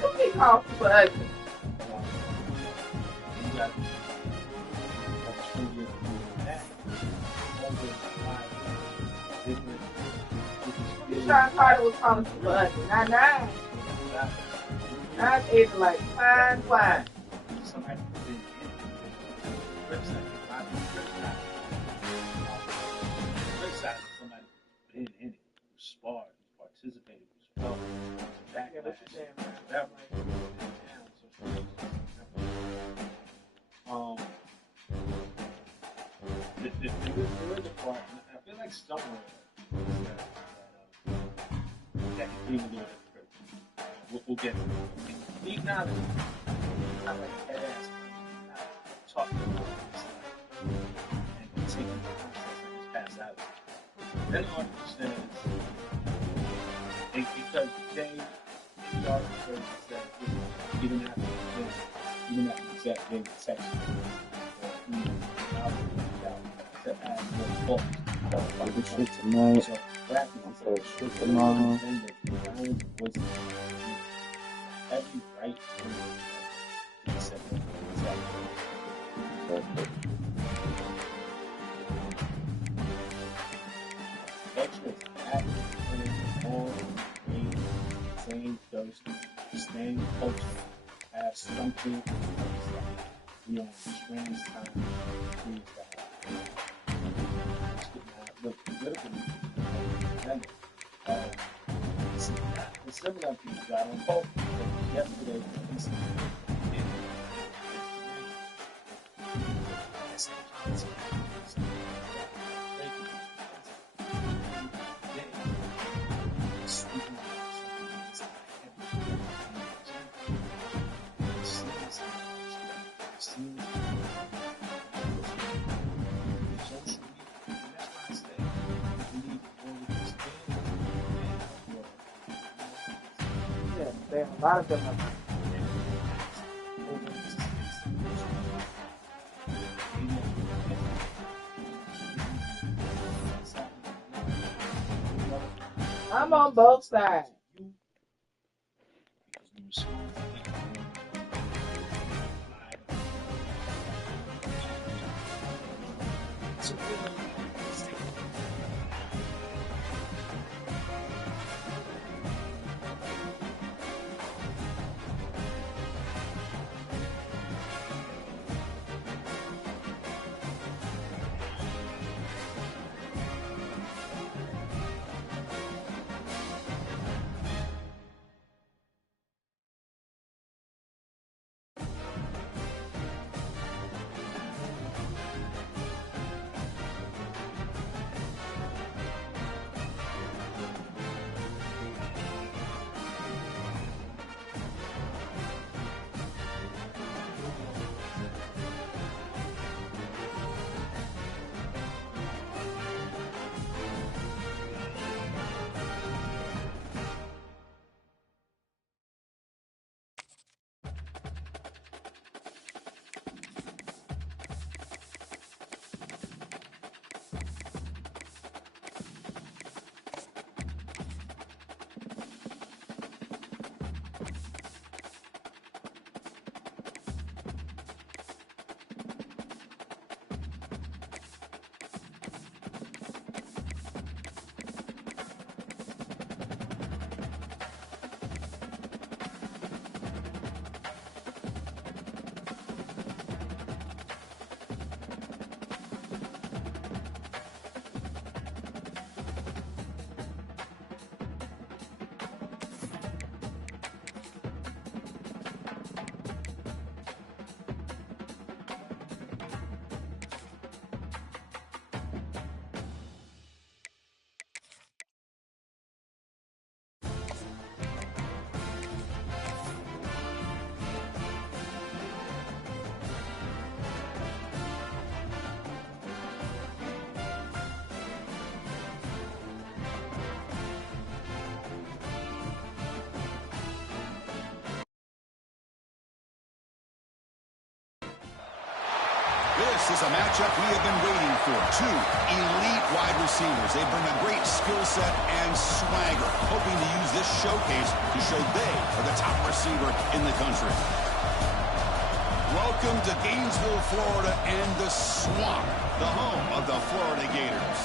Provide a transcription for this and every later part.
Who he called super ugly? Sean Carter was calling super ugly. Not nine. Nine is like fine wine. Participated, was backlash, whatever. There is a part, and I feel like somewhere that he came a little bit crazy. We'll get to it. He acknowledged I like that ass talking about this stuff and taking the context and just pass out. Then the article says, because Jay, in the article says, even after the set being section, to add more fault. This shit tonight. So, that I'll shit tomorrow. was every right to set extras act on same thirsty, staying culture, have something beyond strange time, things that look politically the similar people got on both yesterday. There's a lot of them. I'm on both sides. This is a matchup we have been waiting for. Two elite wide receivers. They bring a great skill set and swagger, hoping to use this showcase to show they are the top receiver in the country. Welcome to Gainesville, Florida, and the Swamp, the home of the Florida Gators.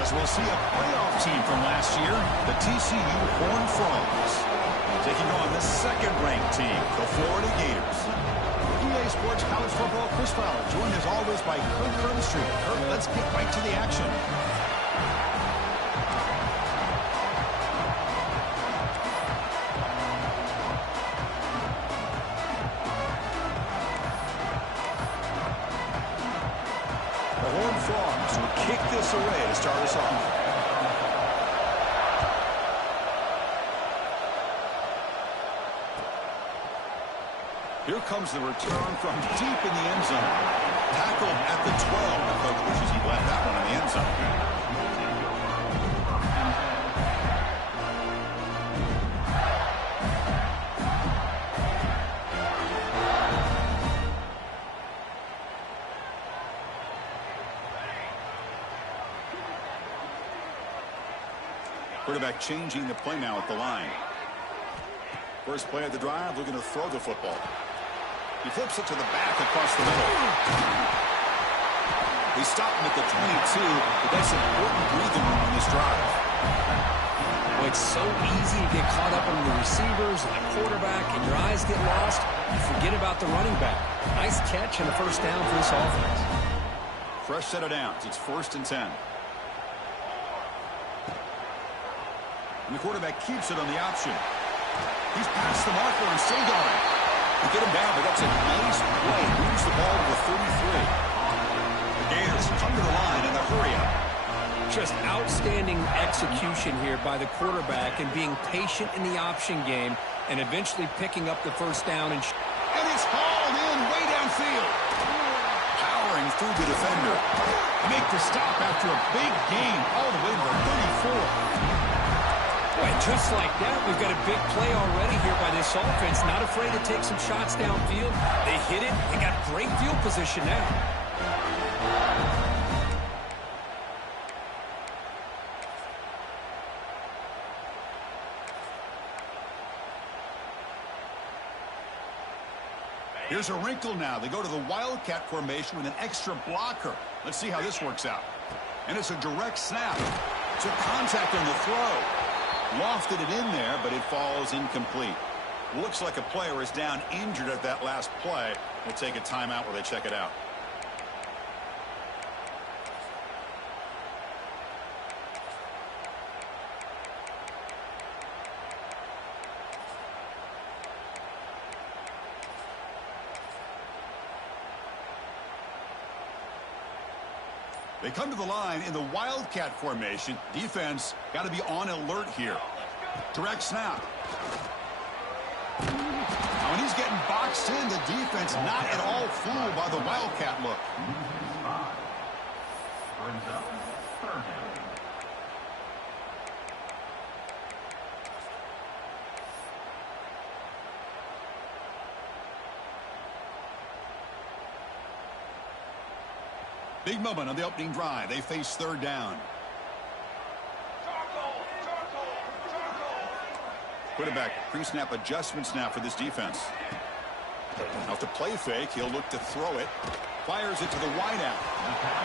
As we'll see a playoff team from last year, the TCU Horned Frogs, taking on the second-ranked team, the Florida Gators. EA Sports College Football, Chris Fowler, joined as always by Kurt Crumstreet. Kurt, let's get right to the action. The Horned Frogs will kick this away to start us off. Here comes the return from deep in the end zone. Tackled at the 12. The coach wishes he left that one in the end zone. Quarterback changing the play now at the line. First play of the drive, looking to throw the football. He flips it to the back across the middle. He stopped him at the 22, but that's important breathing room on this drive. Well, it's so easy to get caught up on the receivers and the quarterback, and your eyes get lost. You forget about the running back. Nice catch and a first down for this offense. Fresh set of downs. It's 1st and 10. And the quarterback keeps it on the option. He's past the marker and still going. They get him down, but that's a nice play. Moves the ball to the 33. The Gators come to the line in the hurry-up. Just outstanding execution here by the quarterback and being patient in the option game and eventually picking up the first down. And it's hauled in way downfield. Powering through the defender. Make the stop after a big gain all the way to the 34. And just like that, we've got a big play already here by this offense. Not afraid to take some shots downfield. They hit it. They got great field position now. Here's a wrinkle now. They go to the Wildcat formation with an extra blocker. Let's see how this works out. And it's a direct snap. Took contact on the throw. Lofted it in there, but it falls incomplete. Looks like a player is down injured at that last play. We'll take a timeout while they check it out. They come to the line in the Wildcat formation. Defense got to be on alert here. Direct snap. Now when he's getting boxed in, the defense not at all fooled by the Wildcat look. Big moment on the opening drive. They face 3rd down. Quarterback pre-snap adjustments now for this defense. Now to play fake, he'll look to throw it. Fires it to the wideout.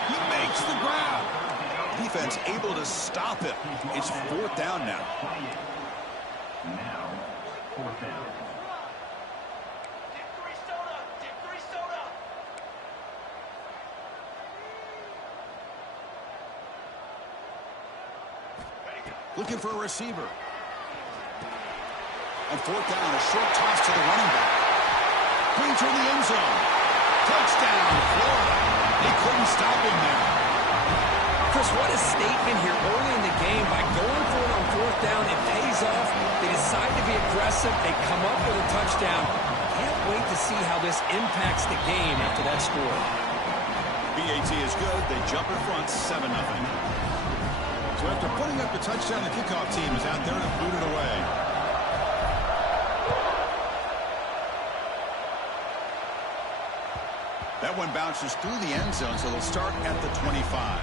He makes the grab. Defense able to stop it. It's 4th down now. Now, 4th down. Looking for a receiver. On 4th down, a short toss to the running back. Bring to the end zone. Touchdown, Florida. They couldn't stop him there. Chris, what a statement here early in the game. By going for it on 4th down, it pays off. They decide to be aggressive. They come up with a touchdown. Can't wait to see how this impacts the game after that score. BAT is good. They jump in front, 7-0. So after putting up the touchdown, the kickoff team is out there to boot it away. That one bounces through the end zone, so they'll start at the 25.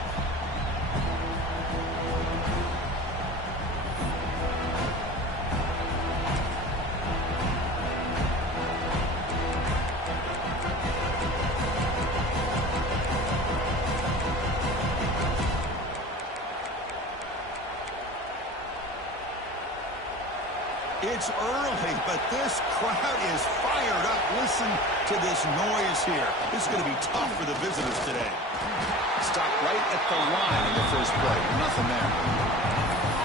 It's early, but this crowd is fired up. Listen to this noise here. This is going to be tough for the visitors today. Stop right at the line in the first play. Nothing there.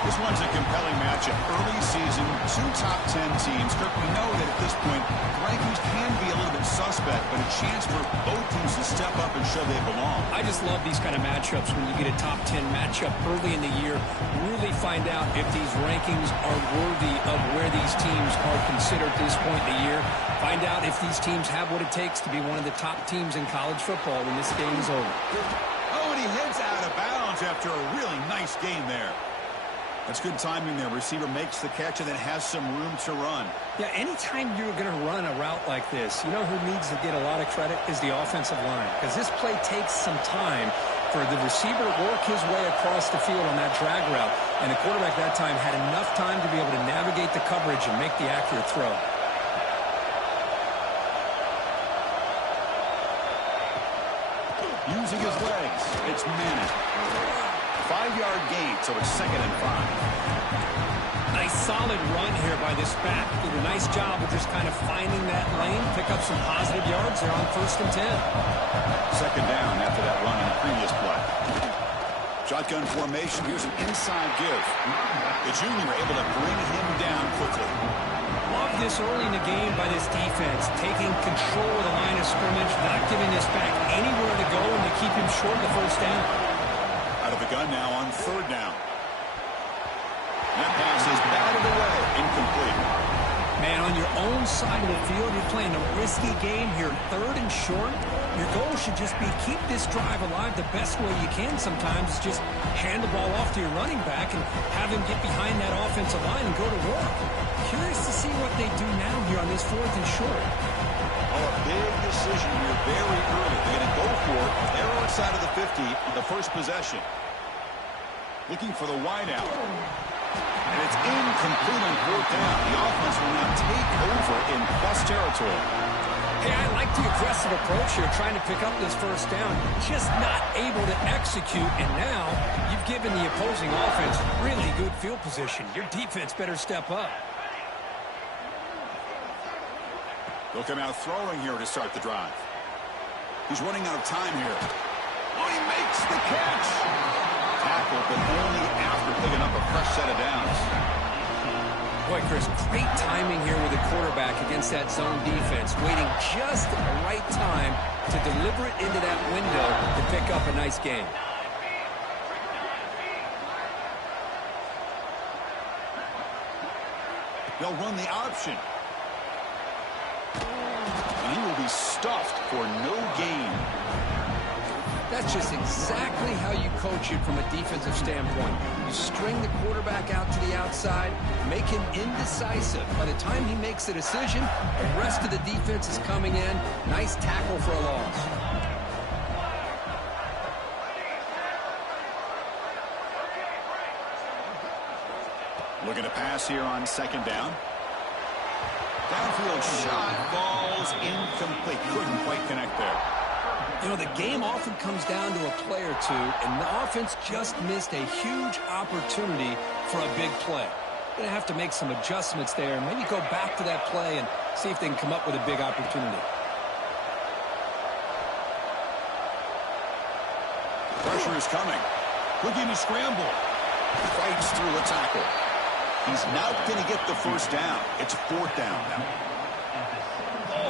This one's a compelling matchup. Early season, 2 top 10 teams. Kirk, we know that at this point, the rankings can be a little bit suspect, but a chance for both teams to step up and show they belong. I just love these kind of matchups when you get a top 10 matchup early in the year. Really find out if these rankings are worthy of where these teams are considered at this point in the year. Find out if these teams have what it takes to be one of the top teams in college football when this game is over. Oh, and he heads out of bounds after a really nice game there. That's good timing there. Receiver makes the catch and then has some room to run. Yeah, anytime you're going to run a route like this, you know who needs to get a lot of credit is the offensive line. Because this play takes some time for the receiver to work his way across the field on that drag route. And the quarterback that time had enough time to be able to navigate the coverage and make the accurate throw. Using his legs, it's Manning. 5-yard gain, so it's 2nd and 5. Nice solid run here by this back. Did a nice job of just kind of finding that lane, pick up some positive yards. They're on 1st and 10. 2nd down after that run in the previous play. Shotgun formation. Here's an inside give. The junior able to bring him down quickly. Love this early in the game by this defense, taking control of the line of scrimmage, not giving this back anywhere to go, and to keep him short of the 1st down. Out of the gun now on 3rd down. That pass is batted away. Incomplete. Man, on your own side of the field, you're playing a risky game here. 3rd and short. Your goal should just be keep this drive alive the best way you can sometimes. Is just hand the ball off to your running back and have him get behind that offensive line and go to work. Curious to see what they do now here on this 4th and short. Oh, a big decision here very early. They're going to go for it. They're outside of the 50 on the first possession. Looking for the wideout. And it's incomplete on 4th down. The offense will now take over in plus territory. Hey, I like the aggressive approach here, trying to pick up this 1st down. Just not able to execute, and now you've given the opposing offense really good field position. Your defense better step up. They'll come out throwing here to start the drive. He's running out of time here. Oh, he makes the catch. Tackle, but only after picking up a fresh set of downs. Boy, Chris, great timing here with the quarterback against that zone defense, waiting just at the right time to deliver it into that window to pick up a nice gain. They'll run the option. And he will be stuffed for no gain. That's just exactly how you coach it from a defensive standpoint. You string the quarterback out to the outside, make him indecisive. By the time he makes a decision, the rest of the defense is coming in. Nice tackle for a loss. Looking to pass here on 2nd down. Downfield shot falls incomplete. Couldn't quite connect there. You know, the game often comes down to a play or two, and the offense just missed a huge opportunity for a big play. Going to have to make some adjustments there and maybe go back to that play and see if they can come up with a big opportunity. Pressure is coming. Looking to scramble. Fights through the tackle. He's not going to get the 1st down. It's 4th down now.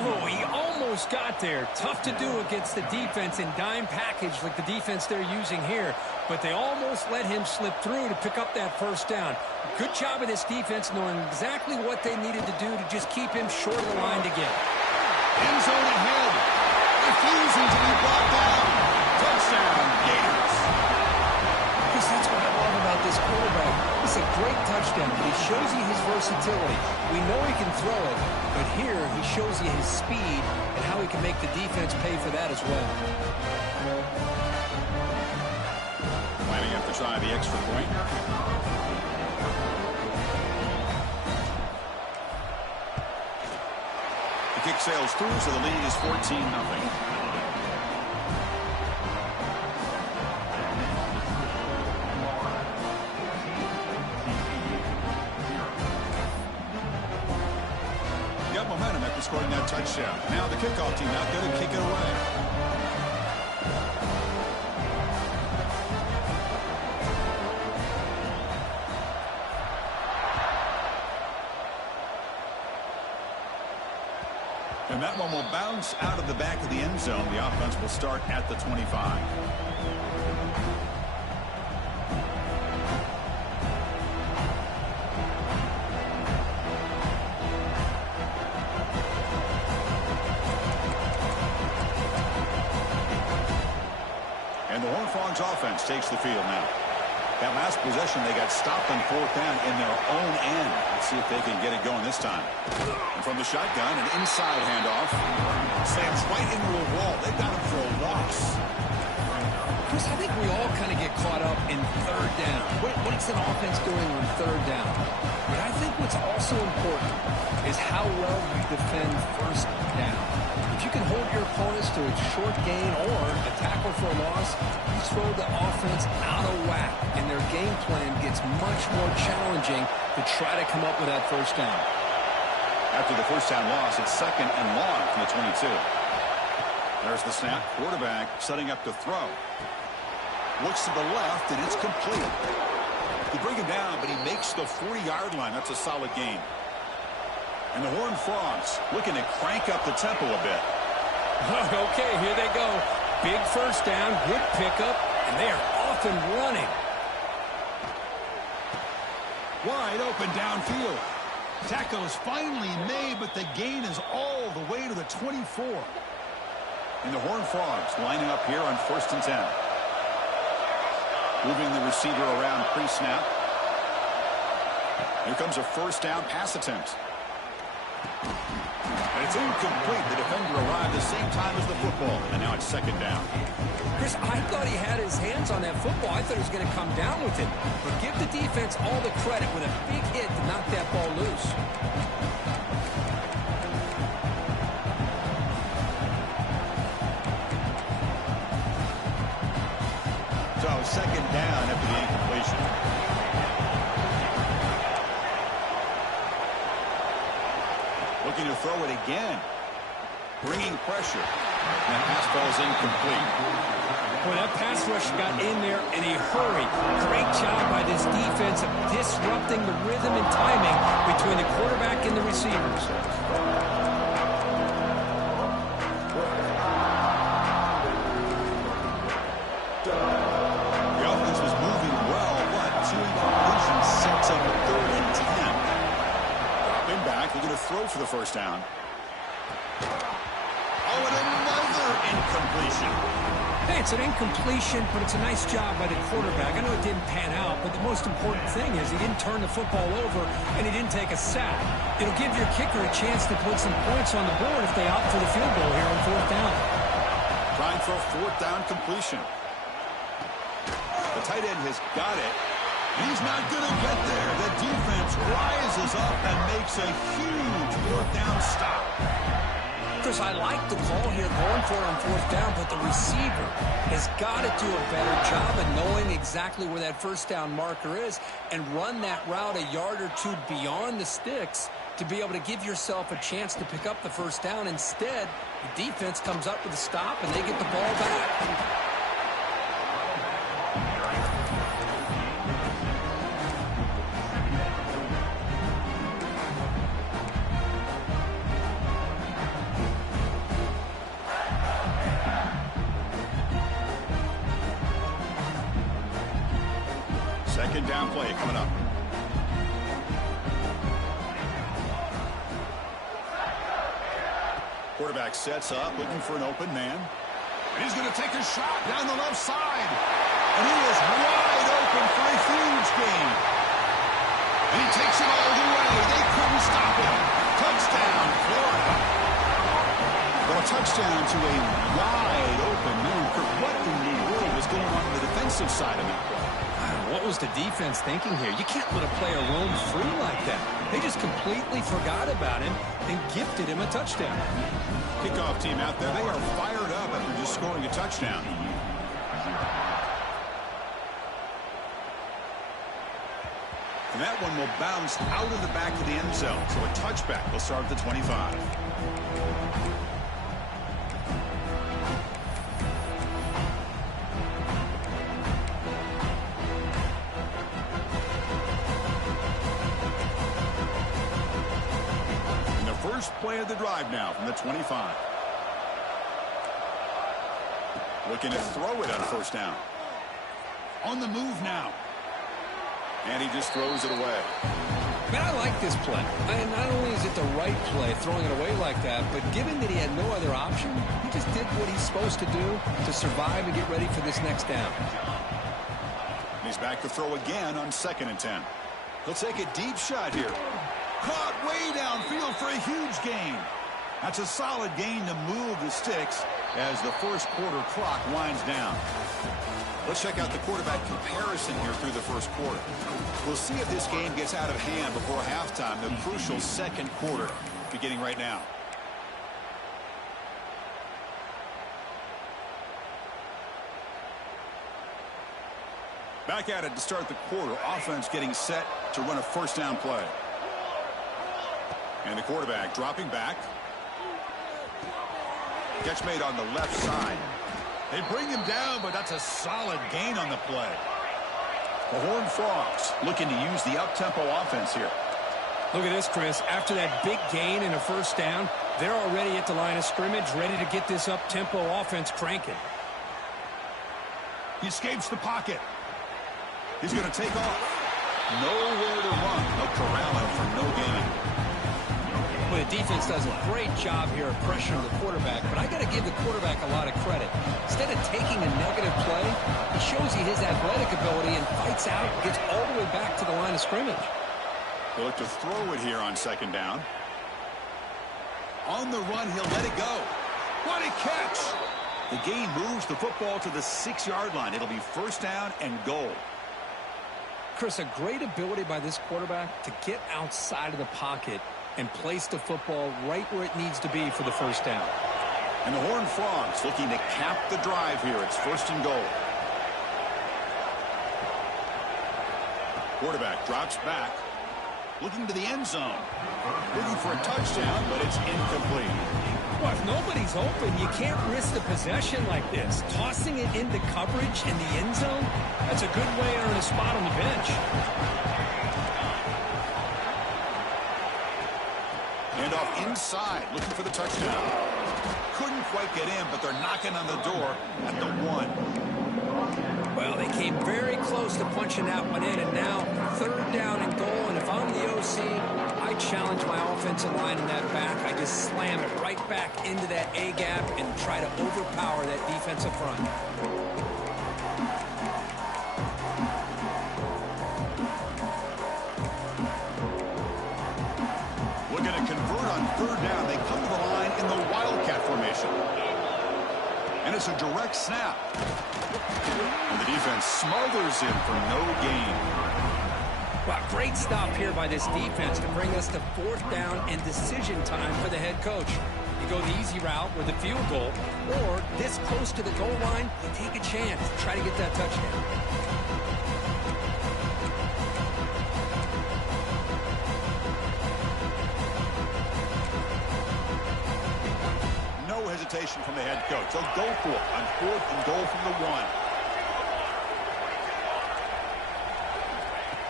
Oh, he almost got there. Tough to do against the defense in dime package like the defense they're using here. But they almost let him slip through to pick up that 1st down. Good job of this defense knowing exactly what they needed to do to just keep him short of the line to get. End zone ahead. Refusing to be brought down. Touchdown, Gators. Because that's what I love about this quarterback. Listen, a great touchdown, but he shows you his versatility. We know he can throw it, but here he shows you his speed and how he can make the defense pay for that as well. Lining up to try the extra point. The kick sails through, so the lead is 14-0. Momentum after scoring that touchdown. Now the kickoff team out there to kick it away. And that one will bounce out of the back of the end zone. The offense will start at the 25. And the Horned Frogs offense takes the field now. That last possession, they got stopped on 4th down in their own end. Let's see if they can get it going this time. And from the shotgun, an inside handoff. Slams right into a wall. They've got him for a loss. Chris, I think we all kind of get caught up in 3rd down. What's an offense doing on 3rd down? But I think what's also important is how well you defend 1st down. If you can hold your opponents to a short gain or a tackle for a loss, you throw the offense out of whack, and their game plan gets much more challenging to try to come up with that 1st down. After the 1st down loss, it's 2nd and long from the 22. There's the snap. Quarterback setting up to throw. Looks to the left, and it's complete. They bring him down, but he makes the 40-yard line. That's a solid gain. And the Horned Frogs looking to crank up the tempo a bit. Okay, here they go. Big 1st down, good pickup, and they are off and running. Wide open downfield. Tackle is finally made, but the gain is all the way to the 24. And the Horned Frogs lining up here on 1st and 10. Moving the receiver around pre-snap. Here comes a 1st down pass attempt. And it's incomplete. The defender arrived the same time as the football. And now it's 2nd down. Chris, I thought he had his hands on that football. I thought he was going to come down with it. But give the defense all the credit with a big hit to knock that ball loose. So 2nd down after the incompletion. Looking to throw it again. Bringing pressure. And that pass ball is incomplete. Boy, that pass rush got in there in a hurry. Great job by this defense of disrupting the rhythm and timing between the quarterback and the receivers. The offense was moving well, but 2 incompletions sets up a 3rd and 10. Dropping back, looking to throw for the 1st down. Oh, and another incompletion. Hey, it's an incompletion, but it's a nice job by the quarterback. I know it didn't pan out, but the most important thing is he didn't turn the football over and he didn't take a sack. It'll give your kicker a chance to put some points on the board if they opt for the field goal here on 4th down. Trying for a 4th down completion. The tight end has got it. He's not going to get there. The defense rises up and makes a huge 4th down stop. Chris, I like the call here going for it on 4th down, but the receiver has got to do a better job of knowing exactly where that 1st down marker is and run that route a yard or 2 beyond the sticks to be able to give yourself a chance to pick up the 1st down. Instead, the defense comes up with a stop and they get the ball back. Second down play coming up. Quarterback sets up, looking for an open man. And he's going to take a shot down the left side. And he is wide open for a huge gain. And he takes it all the way. They couldn't stop him. Touchdown, Florida. Well, a touchdown to a wide open man. What in the world was going on the defensive side of that play? What was the defense thinking here? You can't let a player roam free like that. They just completely forgot about him and gifted him a touchdown. Kickoff team out there, they are fired up after just scoring a touchdown. And that one will bounce out of the back of the end zone. So a touchback will start at the 25. And the first play of the drive now from the 25. Looking to throw it on first down. On the move now. And he just throws it away. Man, I like this play. And not only is it the right play, throwing it away like that, but given that he had no other option, he just did what he's supposed to do to survive and get ready for this next down. He's back to throw again on 2nd and 10. He'll take a deep shot here. Caught way downfield for a huge gain. That's a solid gain to move the sticks as the first quarter clock winds down. Let's check out the quarterback comparison here through the first quarter. We'll see if this game gets out of hand before halftime, the crucial second quarter beginning right now. Back at it to start the quarter. Offense getting set to run a first down play. And the quarterback dropping back. Catch made on the left side. They bring him down, but that's a solid gain on the play. The Horned Frogs looking to use the up-tempo offense here. Look at this, Chris. After that big gain and a first down, they're already at the line of scrimmage, ready to get this up-tempo offense cranking. He escapes the pocket. He's going to take off. Nowhere to run. They'll corral him for no gain. Well, the defense does a great job here of pressuring the quarterback, but I got to give the quarterback a lot of credit. Instead of taking a negative play, he shows you his athletic ability and fights out, gets all the way back to the line of scrimmage. He'll look to throw it here on 2nd down. On the run, he'll let it go. What a catch! The gain moves the football to the 6-yard line. It'll be first down and goal. Chris, a great ability by this quarterback to get outside of the pocket and place the football right where it needs to be for the first down. And the Horned Frogs looking to cap the drive here. It's first and goal. Quarterback drops back, looking to the end zone. Looking for a touchdown, but it's incomplete. Well, if nobody's open, you can't risk the possession like this. Tossing it into coverage in the end zone, that's a good way to earn a spot on the bench. And off inside, looking for the touchdown. Couldn't quite get in, but they're knocking on the door at the 1. Well, they came very close to punching that one in, and now third down and goal. And if I'm the OC, I challenge my offensive line in that back. I just slam it right back into that A-gap and try to overpower that defensive front. Looking to convert on third down. They come to the line in the Wildcat formation. And it's a direct snap. And the defense smothers him for no gain. Wow, great stop here by this defense to bring us to fourth down and decision time for the head coach. You go the easy route with a field goal, or this close to the goal line, you take a chance to try to get that touchdown. No hesitation from the head coach. They'll go for it on fourth and goal from the 1.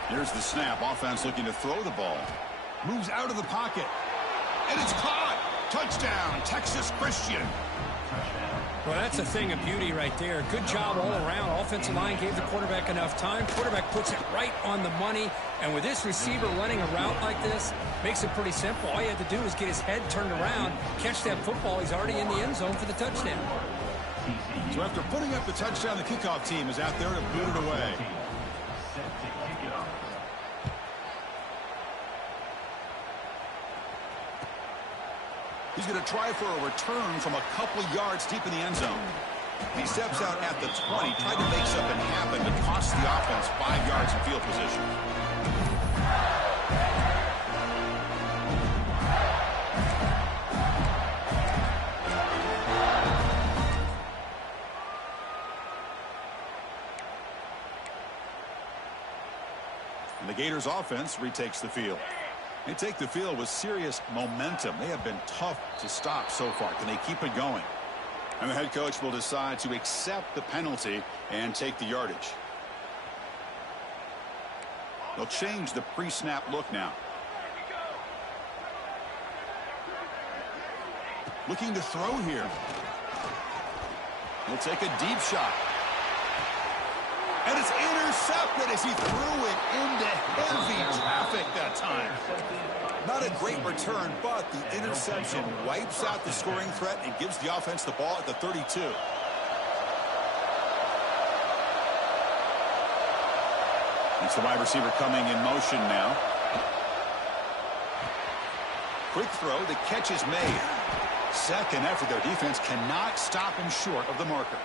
Here's the snap. Offense looking to throw the ball. Moves out of the pocket. And it's caught. Touchdown, Texas Christian. Well, that's a thing of beauty right there. Good job all around. Offensive line gave the quarterback enough time. Quarterback puts it right on the money. And with this receiver running a route like this, makes it pretty simple. All you have to do is get his head turned around, catch that football. He's already in the end zone for the touchdown. So after putting up the touchdown, the kickoff team is out there to boot it away. He's going to try for a return from a couple yards deep in the end zone. He steps out at the 20, tried to make something happen, but costs the offense 5 yards in field position. And the Gators offense retakes the field. They take the field with serious momentum. They have been tough to stop so far. Can they keep it going? And the head coach will decide to accept the penalty and take the yardage. They'll change the pre-snap look now. Looking to throw here. He'll take a deep shot. And it's intercepted as he threw it into heavy traffic that time. Not a great return, but the interception wipes out the scoring threat and gives the offense the ball at the 32. It's the wide receiver coming in motion now. Quick throw, the catch is made. Second effort, their defense cannot stop him short of the marker.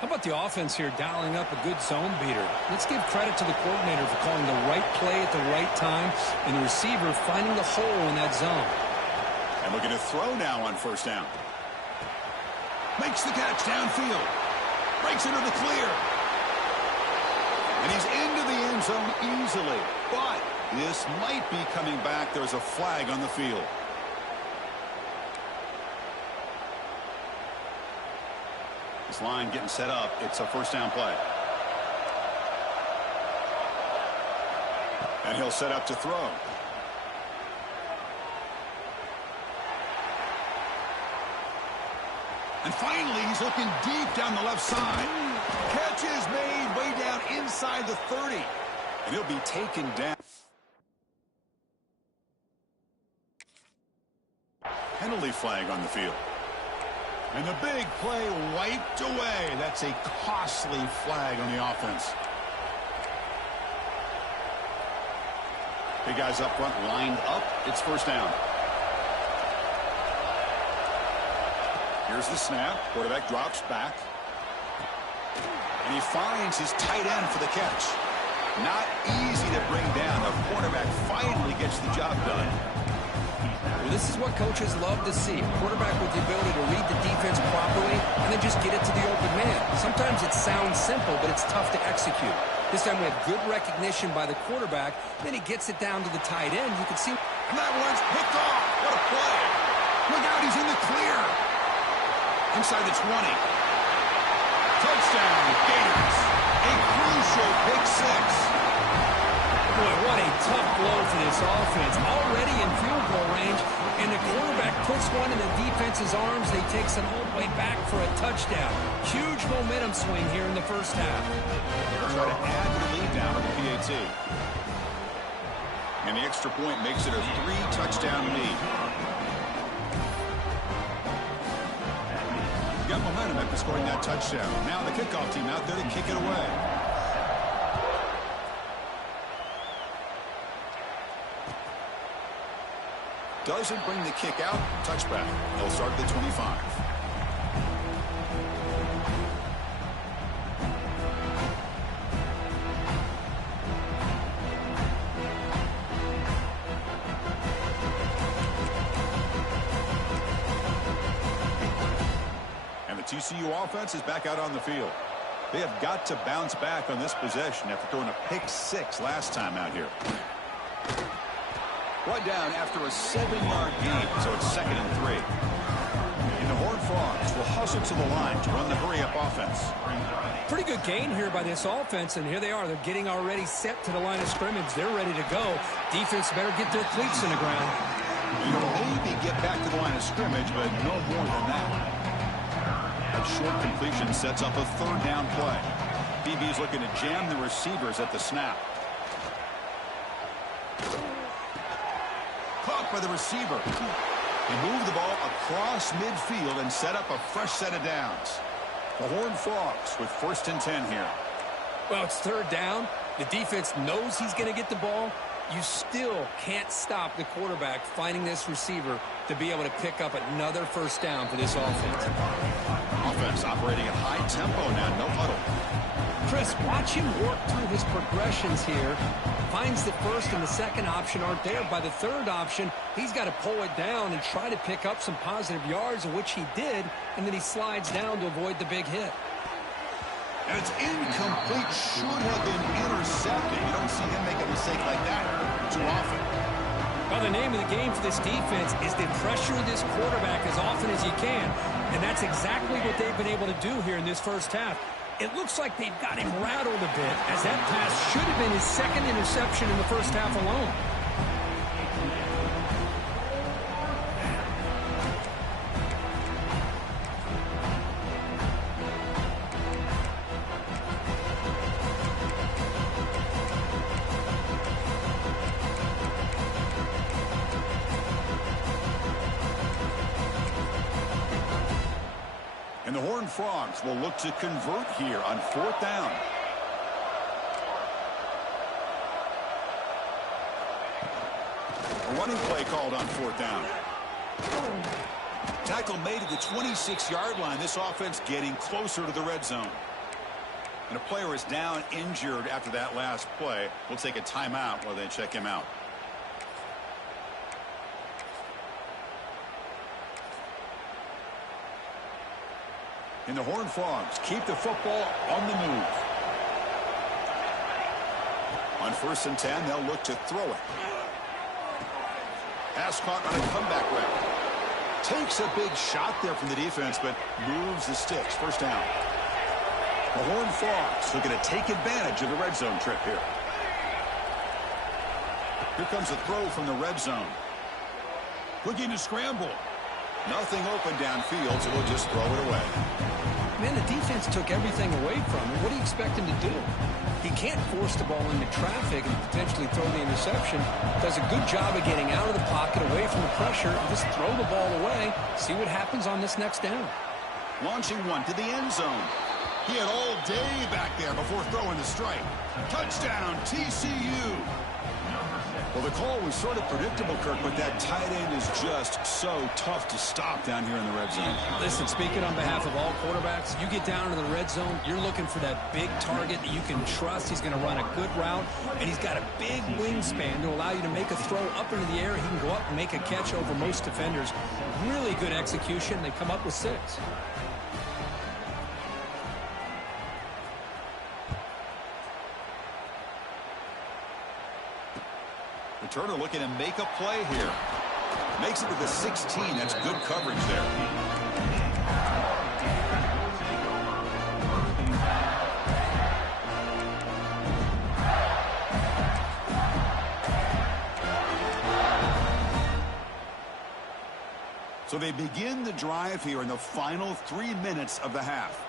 How about the offense here dialing up a good zone beater? Let's give credit to the coordinator for calling the right play at the right time and the receiver finding the hole in that zone. And looking to throw now on first down. Makes the catch downfield. Breaks into the clear. And he's into the end zone easily. But this might be coming back. There's a flag on the field. This line getting set up. It's a first down play. And he'll set up to throw. And finally, he's looking deep down the left side. Catch is made way down inside the 30. And he'll be taken down. Penalty flag on the field. And the big play wiped away. That's a costly flag on the offense. Big guys up front lined up. It's first down. Here's the snap. Quarterback drops back. And he finds his tight end for the catch. Not easy to bring down. The quarterback finally gets the job done. Well, this is what coaches love to see. A quarterback with the ability to read the defense properly and then just get it to the open man. Sometimes it sounds simple, but it's tough to execute. This time we have good recognition by the quarterback. Then he gets it down to the tight end. You can see. And that one's picked off. What a play. Look out, he's in the clear. Inside the 20. Touchdown, Gators. A crucial pick six. Boy, what a tough blow for this offense. Already in field goal range, and the quarterback puts one in the defense's arms. They takes it all the way back for a touchdown. Huge momentum swing here in the first half. They'll try to add the lead down to the PAT. And the extra point makes it a 3-touchdown lead. Got momentum after scoring that touchdown. Now the kickoff team out there to kick it away. Doesn't bring the kick out. Touchback. They'll start at the 25. And the TCU offense is back out on the field. They have got to bounce back on this possession after throwing a pick six last time out here. Brought down after a 7-yard gain, so it's 2nd and 3. And the Horned Frogs will hustle to the line to run the hurry-up offense. Pretty good gain here by this offense, and here they are. They're getting already set to the line of scrimmage. They're ready to go. Defense better get their cleats in the ground. You know, maybe get back to the line of scrimmage, but no more than that. That short completion sets up a 3rd down play. BB's looking to jam the receivers at the snap. Caught by the receiver. He moved the ball across midfield and set up a fresh set of downs. The Horned Frogs with 1st and 10 here. Well, it's 3rd down. The defense knows he's going to get the ball. you still can't stop the quarterback finding this receiver to be able to pick up another first down for this offense. Offense operating at high tempo now, no huddle. Chris, watch him work through his progressions here. Finds the first and the second option aren't there. By the third option, he's got to pull it down and try to pick up some positive yards, of which he did, and then he slides down to avoid the big hit. And it's incomplete. Should have been intercepted. You don't see him make a mistake like that too often. Well, the name of the game for this defense is to pressure this quarterback as often as you can, and that's exactly what they've been able to do here in this first half. It looks like they've got him rattled a bit, as that pass should have been his second interception in the first half alone. And the Horned Frogs will look to convert here on 4th down. A running play called on 4th down. Tackle made at the 26-yard line. This offense getting closer to the red zone. And a player is down injured after that last play. We'll take a timeout while they check him out. And the Horned Frogs keep the football on the move. On 1st and 10, they'll look to throw it. Pass caught on a comeback route. Takes a big shot there from the defense, but moves the sticks. First down. The Horned Frogs looking to take advantage of the red zone trip here. Here comes a throw from the red zone. Looking to scramble. Nothing open downfield, so we'll just throw it away. Man, the defense took everything away from him. What do you expect him to do? He can't force the ball into traffic and potentially throw the interception. Does a good job of getting out of the pocket, away from the pressure, and just throw the ball away. See what happens on this next down. Launching one to the end zone. He had all day back there before throwing the strike. Touchdown, TCU. Well, the call was sort of predictable, Kirk, but that tight end is just so tough to stop down here in the red zone. Listen, speaking on behalf of all quarterbacks, you get down to the red zone, you're looking for that big target that you can trust. He's going to run a good route, and he's got a big wingspan to allow you to make a throw up into the air. He can go up and make a catch over most defenders. Really good execution. They come up with 6. Turner looking to make a play here. Makes it to the 16. That's good coverage there. So they begin the drive here in the final 3 minutes of the half.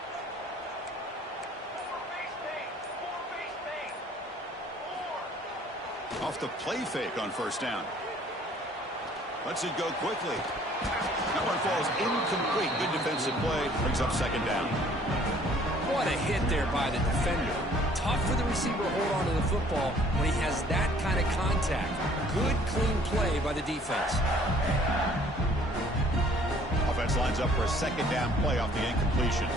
Off the play fake on 1st down. Lets it go quickly. That one falls incomplete. Good defensive play. Brings up 2nd down. What a hit there by the defender. Tough for the receiver to hold on to the football when he has that kind of contact. Good, clean play by the defense. Offense lines up for a 2nd down play off the incompletion.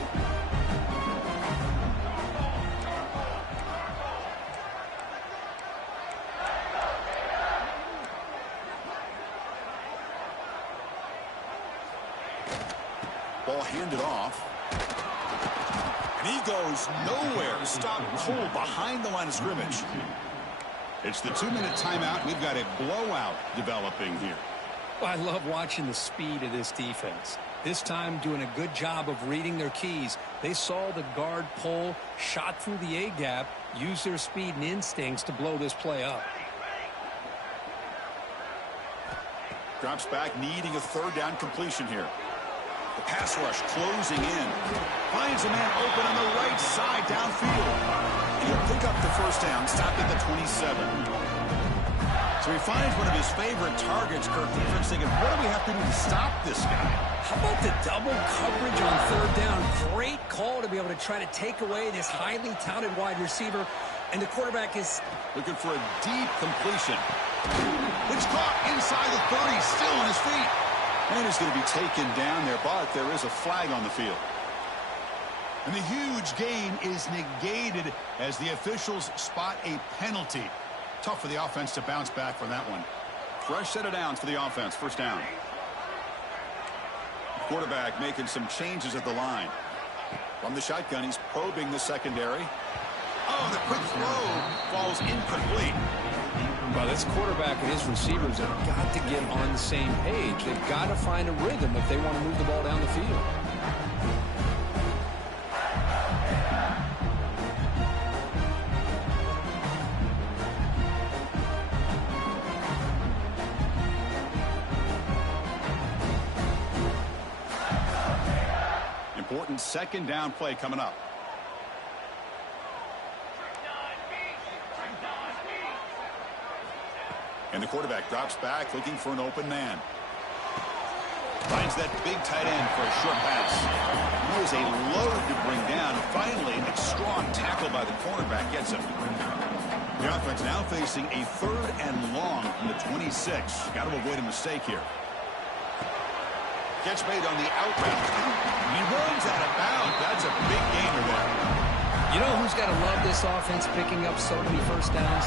Ball handed off. And he goes nowhere. Stopped cold behind the line of scrimmage. It's the 2-minute timeout. We've got a blowout developing here. Well, I love watching the speed of this defense. This time doing a good job of reading their keys. They saw the guard pull, shot through the A-gap, used their speed and instincts to blow this play up. Drops back, needing a 3rd down completion here. The pass rush closing in. Finds a man open on the right side downfield. He'll pick up the 1st down, stopped at the 27. So he finds one of his favorite targets, Kirk. Defense thinking, what do we have to do to stop this guy? How about the double coverage on 3rd down? Great call to be able to try to take away this highly touted wide receiver. And the quarterback is looking for a deep completion. It's caught inside the 30, still on his feet. And he's going to be taken down there, but there is a flag on the field. And the huge gain is negated as the officials spot a penalty. Tough for the offense to bounce back from that one. Fresh set of downs for the offense. First down. Quarterback making some changes at the line. From the shotgun, he's probing the secondary. Oh, the quick throw falls incomplete. Well, this quarterback and his receivers have got to get on the same page. They've got to find a rhythm if they want to move the ball down the field. Important second down play coming up. And the quarterback drops back looking for an open man. Finds that big tight end for a short pass. He was a load to bring down. Finally, a strong tackle by the cornerback gets him. The offense now facing a 3rd and long from the 26. Got to avoid a mistake here. Catch made on the out route. He runs out of bounds. That's a big gainer there. You know who's got to love this offense picking up so many first downs?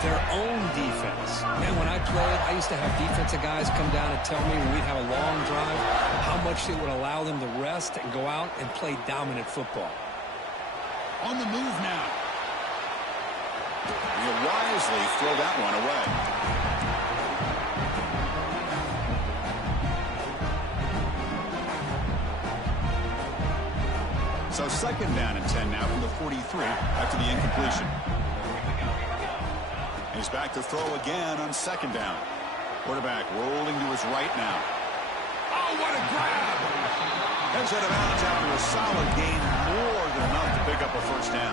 Their own defense. Man, when I played, I used to have defensive guys come down and tell me when we'd have a long drive how much it would allow them to rest and go out and play dominant football. On the move now. He'll wisely throw that one away. So second down and 10 now from the 43 after the incompletion. He's back to throw again on second down. Quarterback rolling to his right now. Oh, what a grab! Heads out of bounds after a solid gain, more than enough to pick up a first down.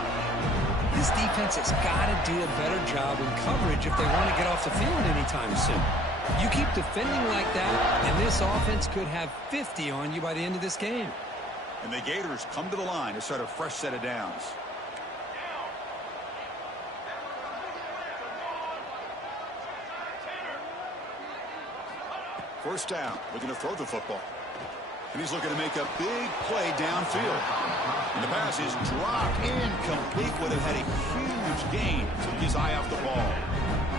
This defense has got to do a better job in coverage if they want to get off the field anytime soon. You keep defending like that, and this offense could have 50 on you by the end of this game. And the Gators come to the line to start a fresh set of downs. First down, looking to throw the football. And he's looking to make a big play downfield. And the pass is dropped incomplete. Would have had a huge gain. Took his eye off the ball.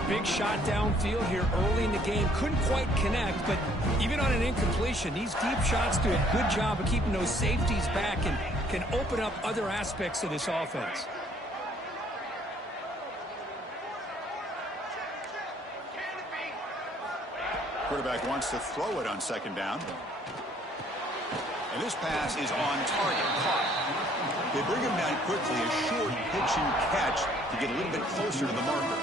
Big shot downfield here early in the game. Couldn't quite connect, but even on an incompletion, these deep shots do a good job of keeping those safeties back and can open up other aspects of this offense. Quarterback wants to throw it on second down. And this pass is on target, caught. They bring him down quickly, a short pitch and catch to get a little bit closer to the marker.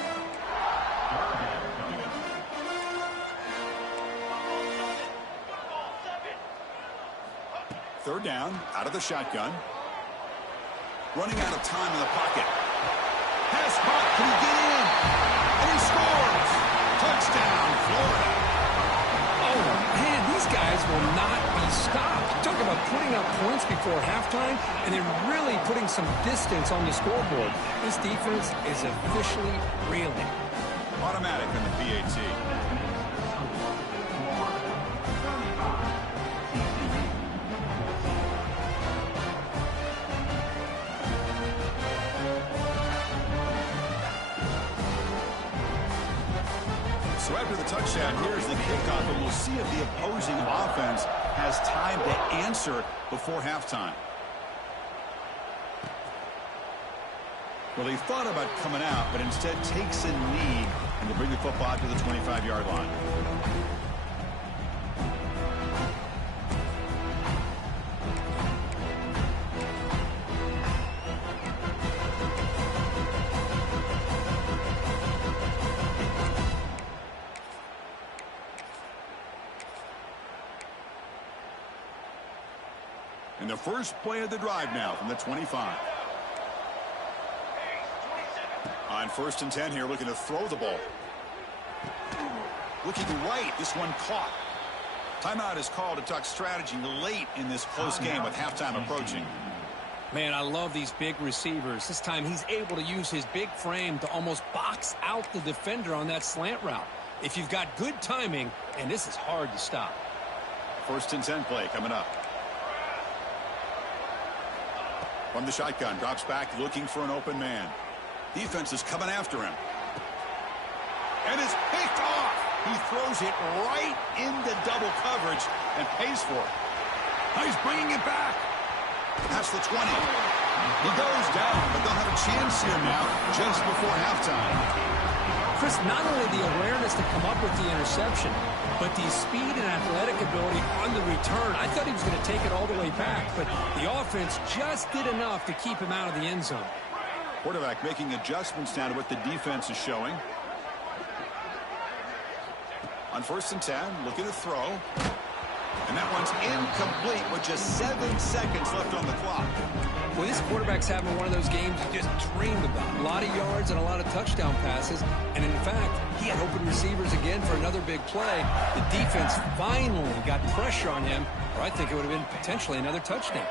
Third down, out of the shotgun. Running out of time in the pocket. Pass caught, can he get in? And he scores! Touchdown, Florida. Oh, man, these guys will not be stopped. Talk about putting up points before halftime and then really putting some distance on the scoreboard. This defense is officially reeling. Automatic in the PAT. So after the touchdown, here's the kickoff, and we'll see if the opposing offense has time to answer before halftime. Well, he thought about coming out, but instead takes a knee and will bring the football out to the 25-yard line. And the first play of the drive now from the 25. On 1st and 10 here, looking to throw the ball. Looking right, this one caught. Timeout is called to talk strategy late in this close game with halftime approaching. Man, I love these big receivers. This time he's able to use his big frame to almost box out the defender on that slant route. If you've got good timing, and this is hard to stop. 1st and 10 play coming up. From the shotgun, drops back looking for an open man. Defense is coming after him. And it's picked off. He throws it right into double coverage and pays for it. Now he's bringing it back. That's the 20. He goes down, but they'll have a chance here now just before halftime. Chris, not only the awareness to come up with the interception, but the speed and athletic ability on the return. I thought he was going to take it all the way back, but the offense just did enough to keep him out of the end zone. Quarterback making adjustments now to what the defense is showing. On 1st and 10, looking to throw. And that one's incomplete with just 7 seconds left on the clock. Well, this quarterback's having one of those games you just dreamed about. A lot of yards and a lot of touchdown passes. And in fact, he had open receivers again for another big play. The defense finally got pressure on him, or I think it would have been potentially another touchdown.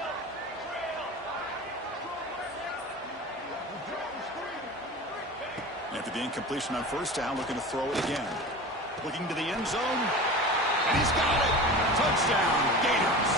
After the incompletion on 1st down, looking to throw it again. Looking to the end zone. And he's got it. Touchdown, Gators.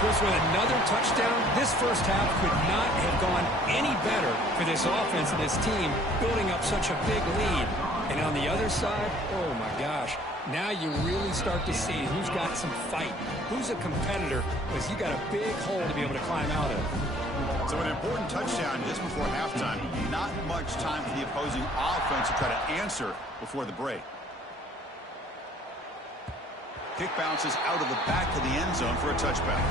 Chris, with another touchdown, this first half could not have gone any better for this offense and this team, building up such a big lead. And on the other side, oh my gosh, now you really start to see who's got some fight, who's a competitor, because you got a big hole to be able to climb out of. So an important touchdown just before halftime. Not much time for the opposing offense to try to answer before the break. Kick bounces out of the back of the end zone for a touchback.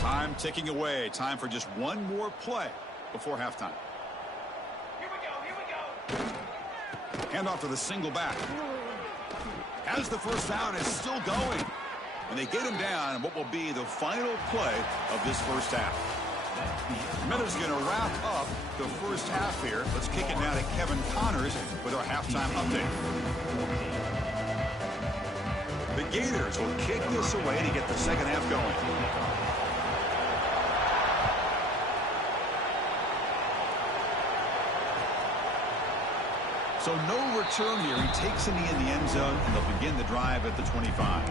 Time ticking away. Time for just one more play before halftime. Here we go. Handoff to the single back. As the first down is still going. And they get him down in what will be the final play of this first half. Meadows going to wrap up the first half here. Let's kick it now to Kevin Connors with our halftime update. The Gators will kick this away to get the second half going. So no return here. He takes it in the end zone, and they'll begin the drive at the 25.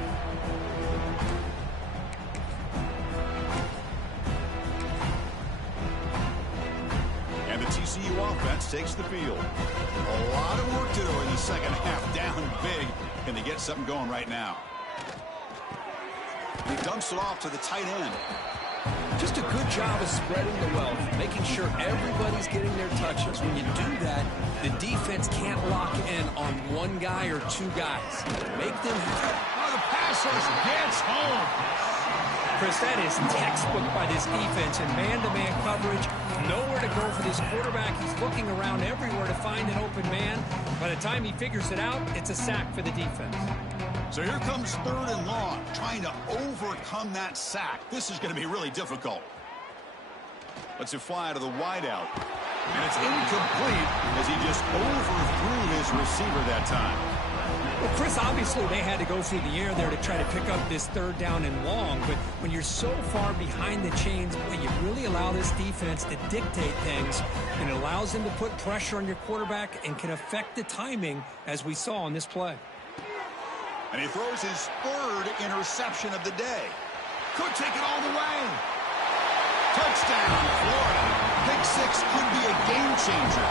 And the TCU offense takes the field. A lot of work to do in the second half. Down big. Can they get something going right now? He dumps it off to the tight end. Just a good job of spreading the wealth, making sure everybody's getting their touches. When you do that, the defense can't lock in on one guy or two guys. Make them have... Oh, the pass rush gets home. Chris, that is textbook by this defense in man-to-man coverage. Nowhere to go for this quarterback. He's looking around everywhere to find an open man. By the time he figures it out, it's a sack for the defense. So here comes 3rd and long, trying to overcome that sack. This is going to be really difficult. Lets it fly to the wideout. And it's incomplete as he just overthrew his receiver that time. Well, Chris, obviously they had to go through the air there to try to pick up this 3rd down and long. But when you're so far behind the chains, boy, you really allow this defense to dictate things. And it allows them to put pressure on your quarterback and can affect the timing, as we saw on this play. And he throws his 3rd interception of the day. Could take it all the way. Touchdown, Florida. Pick 6 could be a game changer.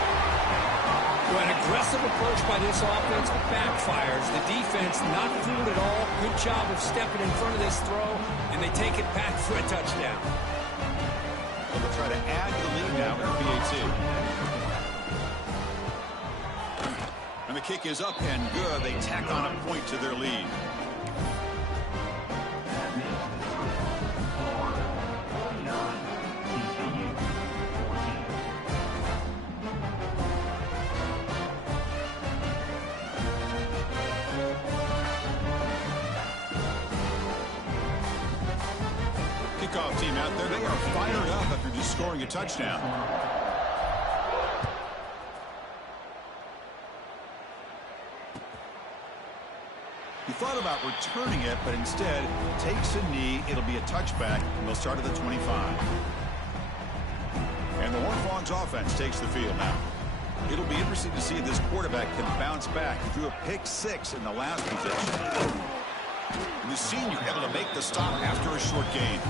Well, an aggressive approach by this offense backfires. The defense not fooled at all. Good job of stepping in front of this throw, and they take it back for a touchdown. Well, they'll try to add to the lead now with the PAT. And the kick is up and good. They tack on a point to their lead. kickoff team out there. They are fired up after just scoring a touchdown. He thought about returning it, but instead takes a knee. It'll be a touchback, and they'll start at the 25. And the Horned Frogs offense takes the field now. It'll be interesting to see if this quarterback can bounce back. He threw a pick-6 in the last possession. And the senior able to make the stop after a short gain.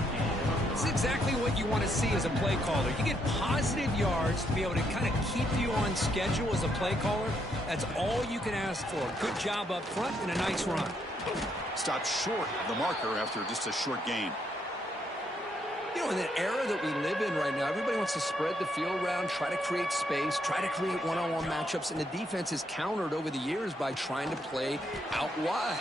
This is exactly what you want to see as a play caller. You get positive yards to be able to kind of keep you on schedule as a play caller. That's all you can ask for. Good job up front and a nice run. Stopped short of the marker after just a short gain. You know, in the era that we live in right now, everybody wants to spread the field around, try to create space, try to create one-on-one matchups, and the defense is countered over the years by trying to play out wide.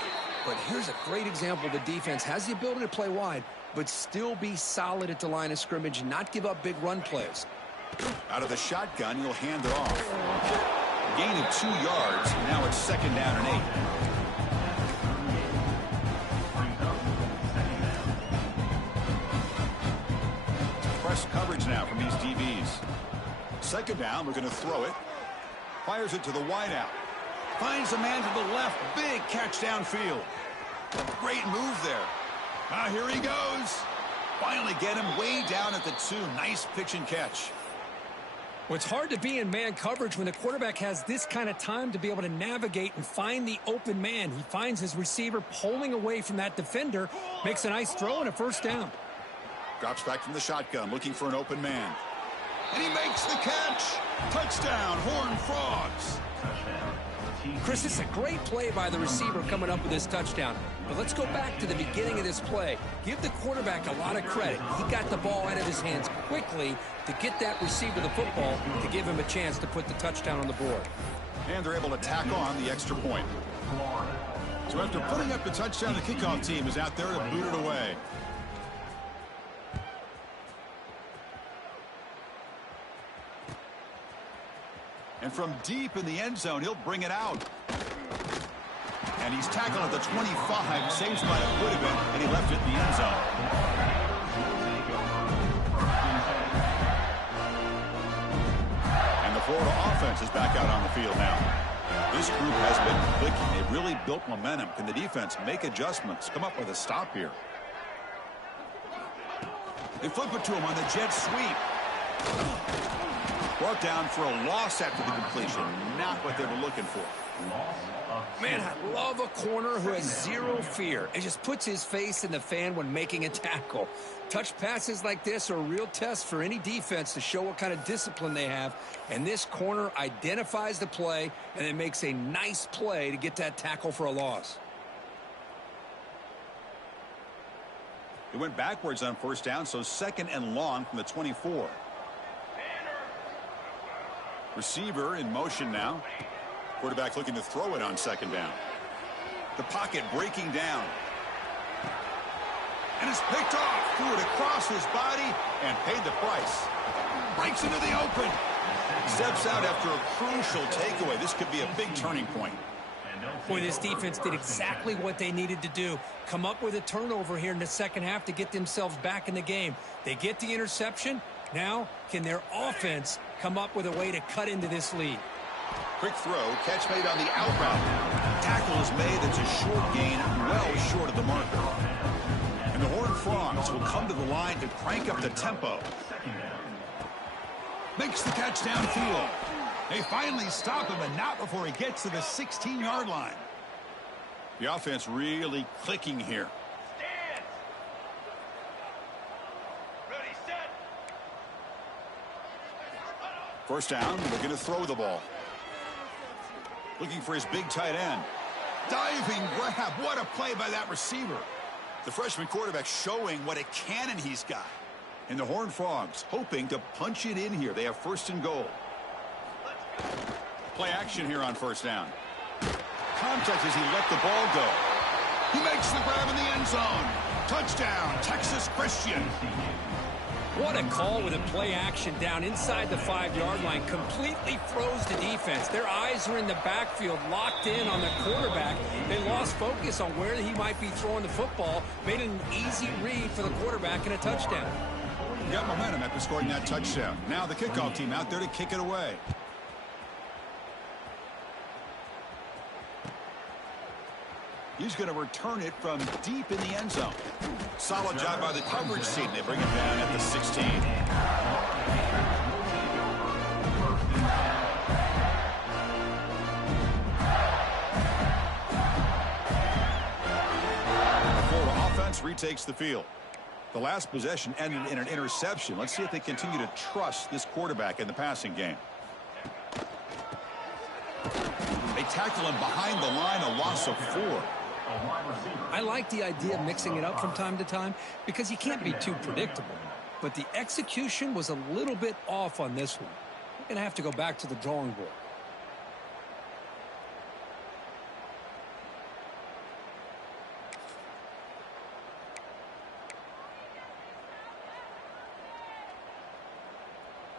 But here's a great example. The defense has the ability to play wide, but still be solid at the line of scrimmage, not give up big run plays. Out of the shotgun, he'll hand it off. Gain of 2 yards. Now it's 2nd down and 8. Press coverage now from these DBs. 2nd down, we're going to throw it. Fires it to the wideout. Finds a man to the left. Big catch downfield. Great move there. Here he goes. Finally get him way down at the 2. Nice pitch and catch. Well, it's hard to be in man coverage when the quarterback has this kind of time to be able to navigate and find the open man. He finds his receiver pulling away from that defender, makes a nice throw and a 1st down. Drops back from the shotgun, looking for an open man. And he makes the catch. Touchdown, Horned Frogs. Chris, it's a great play by the receiver coming up with this touchdown. But let's go back to the beginning of this play. Give the quarterback a lot of credit. He got the ball out of his hands quickly to get that receiver the football to give him a chance to put the touchdown on the board. And they're able to tack on the extra point. So after putting up the touchdown, the kickoff team is out there to boot it away. And from deep in the end zone, he'll bring it out. And he's tackled at the 25. Same spot it would have been, and he left it in the end zone. And the Florida offense is back out on the field now. This group has been clicking. They've really built momentum. Can the defense make adjustments? Come up with a stop here. They flip it to him on the jet sweep. Brought down for a loss after the completion. Not what they were looking for. Man, I love a corner who has zero fear. It just puts his face in the fan when making a tackle. Touch passes like this are a real test for any defense to show what kind of discipline they have. And this corner identifies the play and then makes a nice play to get that tackle for a loss. It went backwards on 1st down, so 2nd and long from the 24. Receiver in motion now. Quarterback looking to throw it on 2nd down. The pocket breaking down. And it's picked off. Threw it across his body and paid the price. Breaks into the open. Steps out after a crucial takeaway. This could be a big turning point. Boy, this defense did exactly what they needed to do. Come up with a turnover here in the 2nd half to get themselves back in the game. They get the interception. Now, can their offense come up with a way to cut into this lead? Quick throw, catch made on the out route. Tackle is made, that's a short gain, well short of the marker. And the Horned Frogs will come to the line to crank up the tempo. Makes the catch downfield. They finally stop him, and not before he gets to the 16-yard line. The offense really clicking here. First down, they're going to throw the ball. Looking for his big tight end. Diving grab. What a play by that receiver. The freshman quarterback showing what a cannon he's got. And the Horned Frogs hoping to punch it in here. They have 1st and goal. Play action here on 1st down. Contact as he let the ball go. He makes the grab in the end zone. Touchdown, Texas Christian. What a call with a play action down inside the 5-yard line. Completely froze the defense. Their eyes are in the backfield, locked in on the quarterback. They lost focus on where he might be throwing the football. Made an easy read for the quarterback and a touchdown. Got momentum after scoring that touchdown. Now the kickoff team out there to kick it away. He's going to return it from deep in the end zone. Solid job by the coverage team. They bring it down at the 16. The Florida offense retakes the field. The last possession ended in an interception. Let's see if they continue to trust this quarterback in the passing game. They tackle him behind the line, a loss of 4. I like the idea of mixing it up from time to time because you can't be too predictable. But the execution was a little bit off on this one. We're going to have to go back to the drawing board.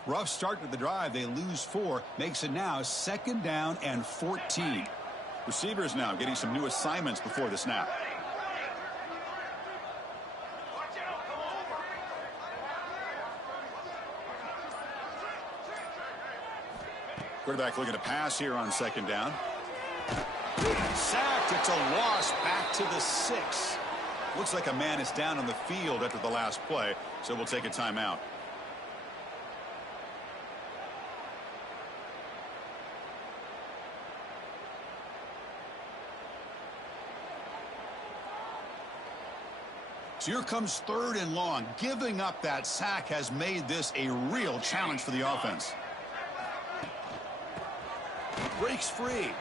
Rough start to the drive. They lose 4. Makes it now 2nd down and 14. Receivers now getting some new assignments before the snap. Quarterback looking to pass here on 2nd down. Sacked. It's a loss back to the 6. Looks like a man is down on the field after the last play, so we'll take a timeout. So here comes 3rd and long. Giving up that sack has made this a real challenge for the offense. Breaks free.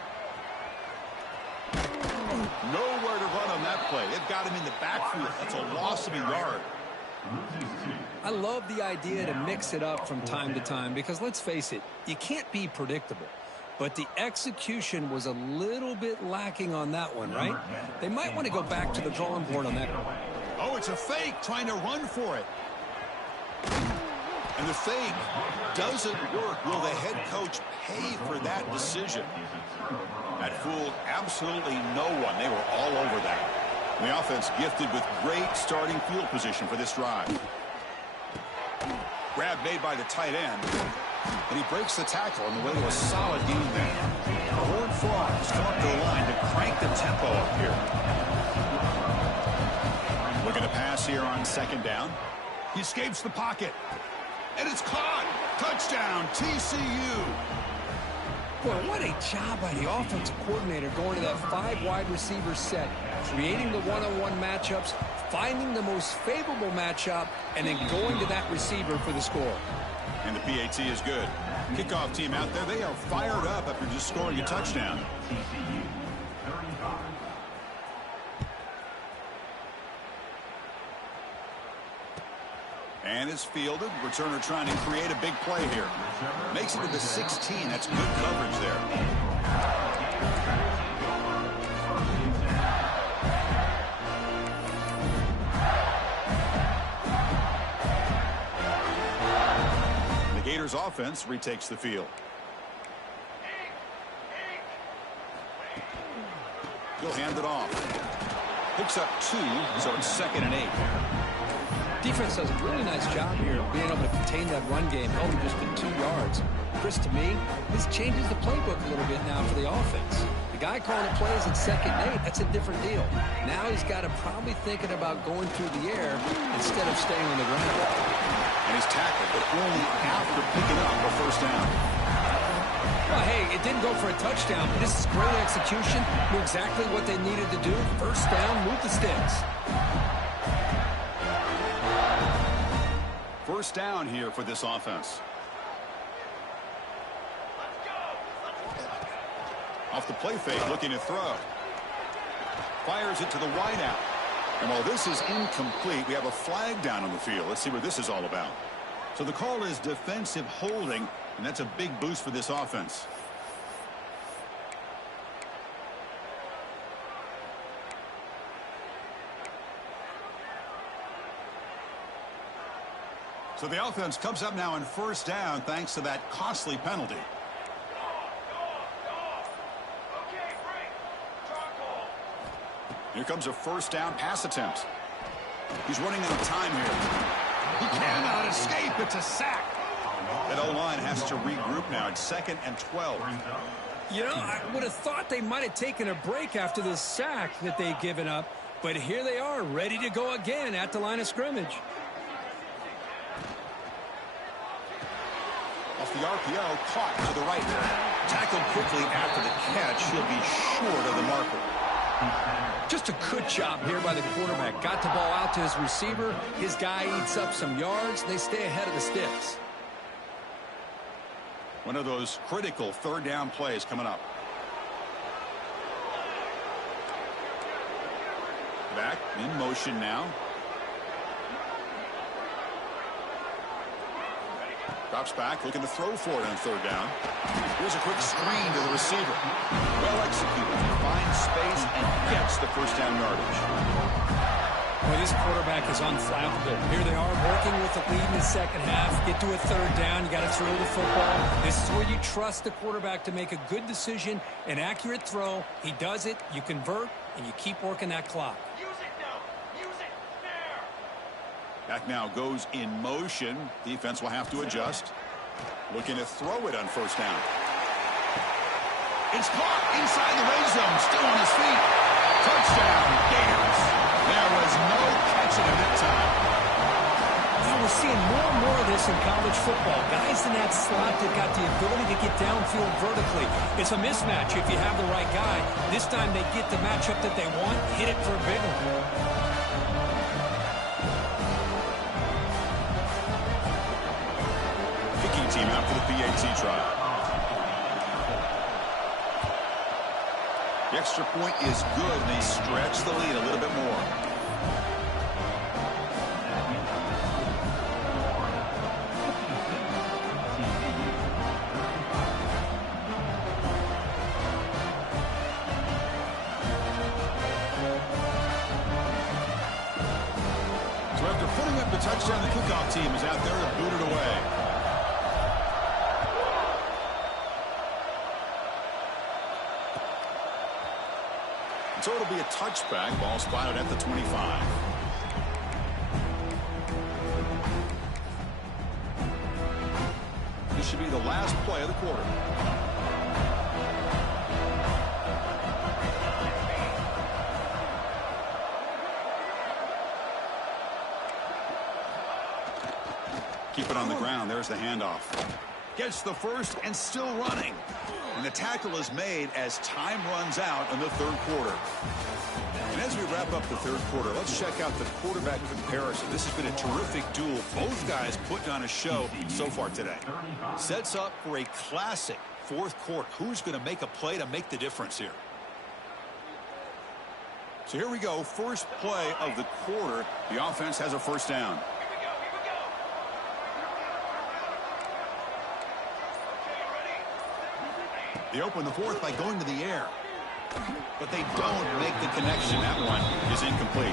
Nowhere to run on that play. They've got him in the backfield. That's a loss of a yard. I love the idea to mix it up from time to time because let's face it, you can't be predictable. But the execution was a little bit lacking on that one, right? They might want to go back to the drawing board on that one. Oh, it's a fake, trying to run for it. And the fake doesn't work. Will the head coach pay for that decision? That fooled absolutely no one. They were all over that. And the offense gifted with great starting field position for this drive. Grab made by the tight end. And he breaks the tackle on the way to a solid gain there. The Horned Frogs come up to the line to crank the tempo up here. Looking to pass here on 2nd down. He escapes the pocket. And it's caught. Touchdown, TCU. Boy, what a job by the offensive coordinator going to that 5 wide receiver set, creating the one-on-one matchups, finding the most favorable matchup, and then going to that receiver for the score. And the PAT is good. Kickoff team out there, they are fired up after just scoring a touchdown. And it's fielded. Returner trying to create a big play here. Makes it to the 16. That's good coverage there. The Gators offense retakes the field. He'll hand it off. Picks up 2, so it's 2nd and 8. Defense does a really nice job here of being able to contain that run game, held just to 2 yards. Chris, to me, this changes the playbook a little bit now for the offense. The guy calling the plays at 2nd and 8, that's a different deal. Now he's got to probably thinking about going through the air instead of staying on the ground. And he's tackled, but only after picking up a 1st down. Well, hey, it didn't go for a touchdown, but this is great execution. Knew exactly what they needed to do. 1st down, move the sticks. 1st down here for this offense. Off the play fake, looking to throw. Fires it to the wideout. And while this is incomplete, we have a flag down on the field. Let's see what this is all about. So the call is defensive holding, and that's a big boost for this offense. So the offense comes up now in first down thanks to that costly penalty. Here comes a first down pass attempt. He's running out of time here. He cannot escape. It's a sack. That O-line has to regroup now. It's 2nd and 12. You know, I would have thought they might have taken a break after this sack that they've given up. But here they are, ready to go again at the line of scrimmage. Off the RPO, caught to the right. Tackled quickly after the catch. He'll be short of the marker. Just a good job here by the quarterback. Got the ball out to his receiver. His guy eats up some yards. They stay ahead of the sticks. One of those critical third down plays coming up. Back in motion now. Drops back, looking to throw for it on third down. Here's a quick screen to the receiver. Well executed. Finds space and gets the first down yardage. Well, this quarterback is unflappable. Here they are working with the lead in the second half. Get to a third down. You got to throw the football. This is where you trust the quarterback to make a good decision, an accurate throw. He does it. You convert, and you keep working that clock. Back now goes in motion. Defense will have to adjust. Looking to throw it on first down. It's caught inside the red zone. Still on his feet. Touchdown, Gators. There was no catching him that time. Now we're seeing more and more of this in college football. Guys in that slot that got the ability to get downfield vertically. It's a mismatch if you have the right guy. This time they get the matchup that they want. Hit it for a big one. Team out for the PAT trial. The extra point is good, and they stretch the lead a little bit more. So after putting up the touchdown, the kickoff team is out there to boot it away. So it'll be a touchback. Ball spotted at the 25. This should be the last play of the quarter. Keep it on the ground. There's the handoff. Gets the first and still running. And the tackle is made as time runs out in the third quarter. And as we wrap up the third quarter, let's check out the quarterback comparison. This has been a terrific duel. Both guys putting on a show so far today. Sets up for a classic fourth quarter. Who's going to make a play to make the difference here? So here we go. First play of the quarter. The offense has a first down. They open the fourth by going to the air. But they don't make the connection. That one is incomplete.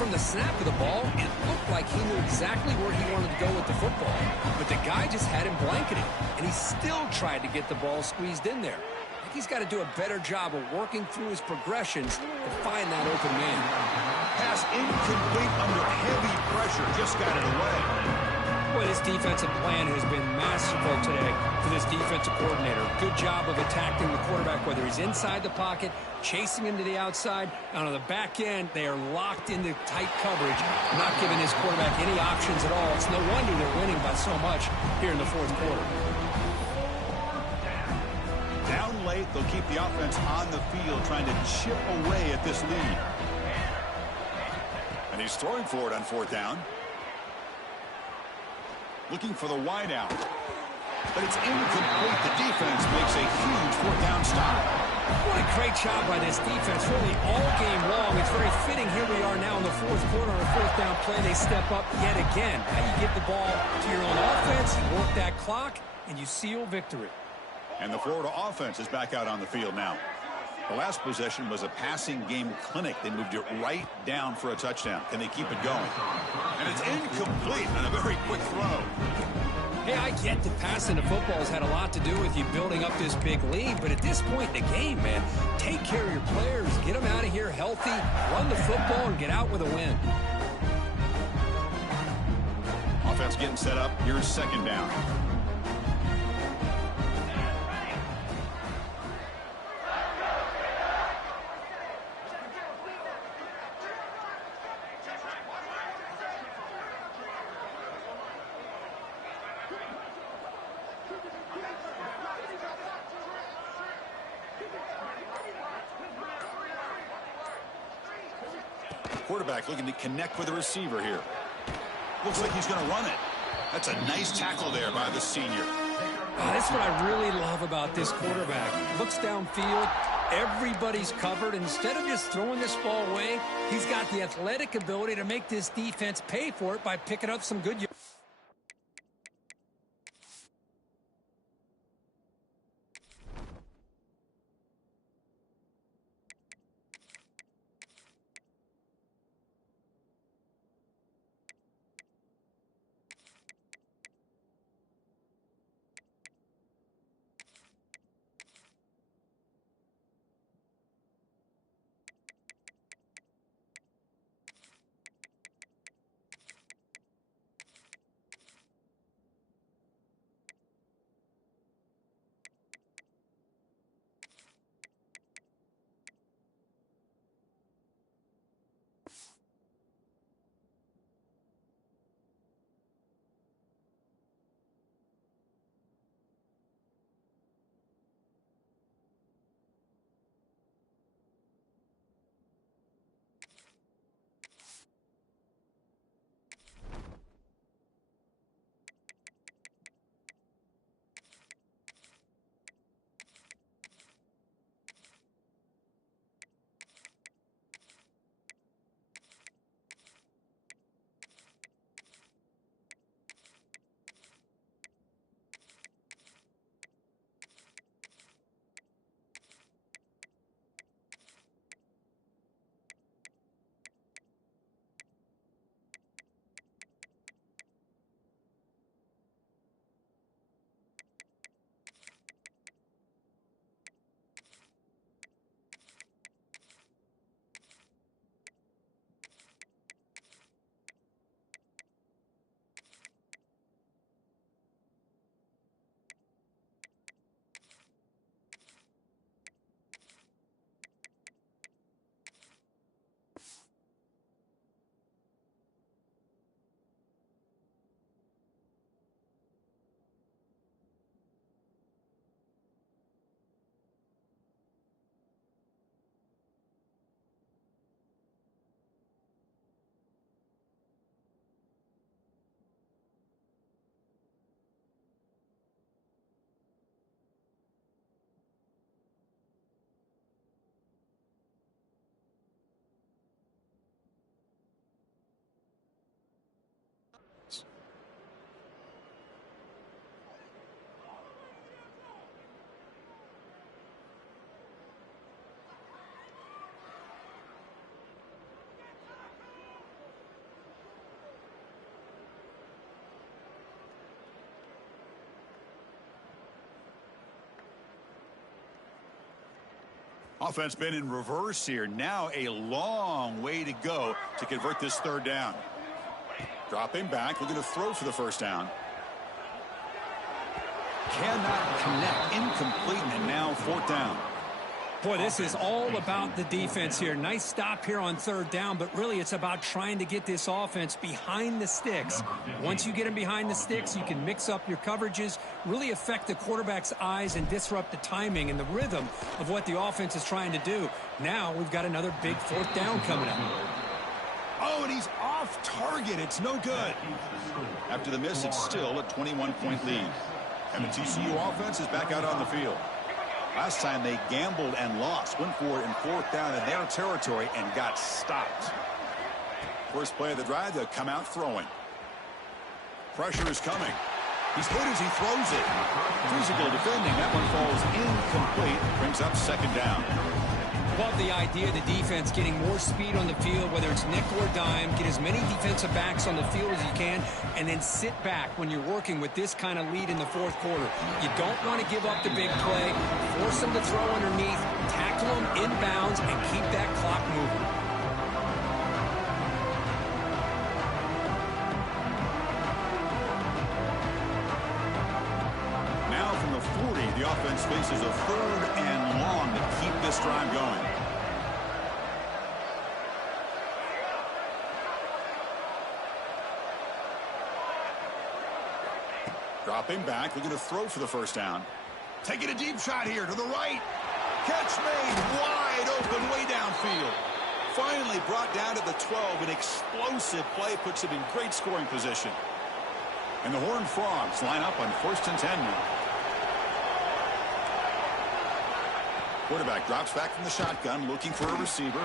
From the snap of the ball, it looked like he knew exactly where he wanted to go with the football. But the guy just had him blanketed, and he still tried to get the ball squeezed in there. I think he's got to do a better job of working through his progressions to find that open man. Pass incomplete under heavy pressure. Just got it away. Boy, this defensive plan has been masterful today for this defensive coordinator. Good job of attacking the quarterback, whether he's inside the pocket, chasing him to the outside, and on the back end, they are locked into tight coverage, not giving his quarterback any options at all. It's no wonder they're winning by so much here in the fourth quarter. Down late, they'll keep the offense on the field, trying to chip away at this lead. And he's throwing for it on fourth down. Looking for the wide out. But it's incomplete. The defense makes a huge fourth down stop. What a great job by this defense, really all game long. It's very fitting. Here we are now in the fourth quarter on a fourth down play. They step up yet again. Now you give the ball to your own offense, you work that clock, and you seal victory. And the Florida offense is back out on the field now. The last possession was a passing game clinic. They moved it right down for a touchdown. Can they keep it going? And it's incomplete on a very quick throw. Hey, I get that passing the football has had a lot to do with you building up this big lead, but at this point in the game, man, take care of your players, get them out of here healthy, run the football, and get out with a win. Offense getting set up. Here's second down. Quarterback looking to connect with the receiver here. Looks like he's going to run it. That's a nice tackle there by the senior. That's what I really love about this quarterback. Looks downfield. Everybody's covered. Instead of just throwing this ball away, he's got the athletic ability to make this defense pay for it by picking up some good yards. Offense been in reverse here. Now a long way to go to convert this third down. Dropping back, looking to throw for the first down. Cannot connect, incomplete, and now fourth down. Boy, this is all about the defense here. Nice stop here on third down, but really it's about trying to get this offense behind the sticks. Once you get them behind the sticks, you can mix up your coverages, really affect the quarterback's eyes and disrupt the timing and the rhythm of what the offense is trying to do. Now we've got another big fourth down coming up. Oh, and he's off target. It's no good. After the miss, it's still a 21-point lead. And the TCU offense is back out on the field. Last time they gambled and lost, went for it in fourth down in their territory and got stopped. First play of the drive, they'll come out throwing. Pressure is coming. He's hit as he throws it. Physical defending. That one falls incomplete. Brings up second down. Love the idea of the defense getting more speed on the field, whether it's nickel or dime. Get as many defensive backs on the field as you can, and then sit back when you're working with this kind of lead in the fourth quarter. You don't want to give up the big play. Force them to throw underneath, tackle them inbounds, and keep that clock moving. Now from the 40, the offense faces a third and long to keep this drive going. Dropping back, looking to throw for the first down. Taking a deep shot here to the right. Catch made wide open way downfield. Finally brought down to the 12. An explosive play puts it in great scoring position. And the Horned Frogs line up on 1st and 10 now. Quarterback drops back from the shotgun, looking for a receiver.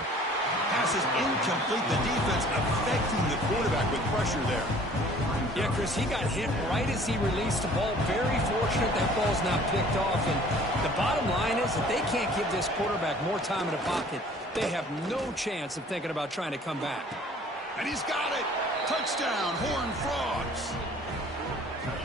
Pass is incomplete. The defense affecting the quarterback with pressure there. Yeah, Chris, he got hit right as he released the ball. Very fortunate that ball's not picked off. And the bottom line is that they can't give this quarterback more time in the pocket. They have no chance of thinking about trying to come back. And he's got it. Touchdown, Horned Frogs.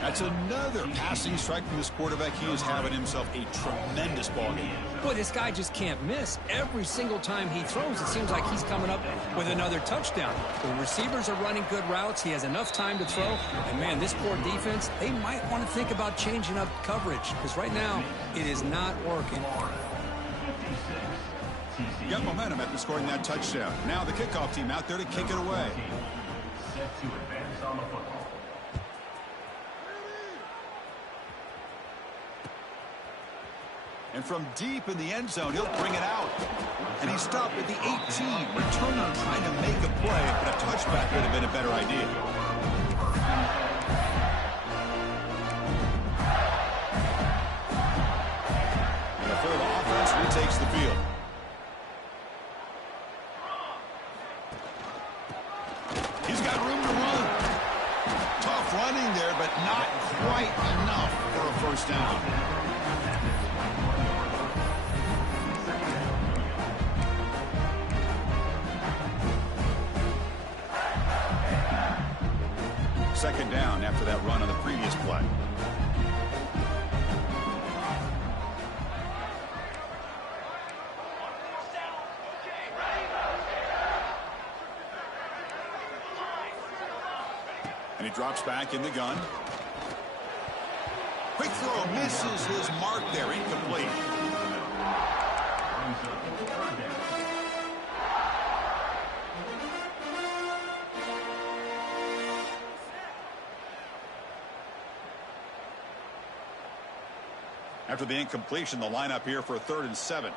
That's another passing strike from this quarterback. He is having himself a tremendous ball game. Boy, this guy just can't miss. Every single time he throws, it seems like he's coming up with another touchdown. The receivers are running good routes. He has enough time to throw. And, man, this poor defense, they might want to think about changing up coverage because right now it is not working. Got momentum after scoring that touchdown. Now the kickoff team out there to kick it away. Set to advance on the football. And from deep in the end zone, he'll bring it out. And he stopped at the 18, returning, trying to make a play, but a touchback would have been a better idea. And the third offense retakes the field. He's got room to run. Tough running there, but not quite enough for a first down. Second down after that run on the previous play. And he drops back in the gun. Quick throw, misses his mark there, incomplete. After the incompletion, the lineup here for a 3rd and 7.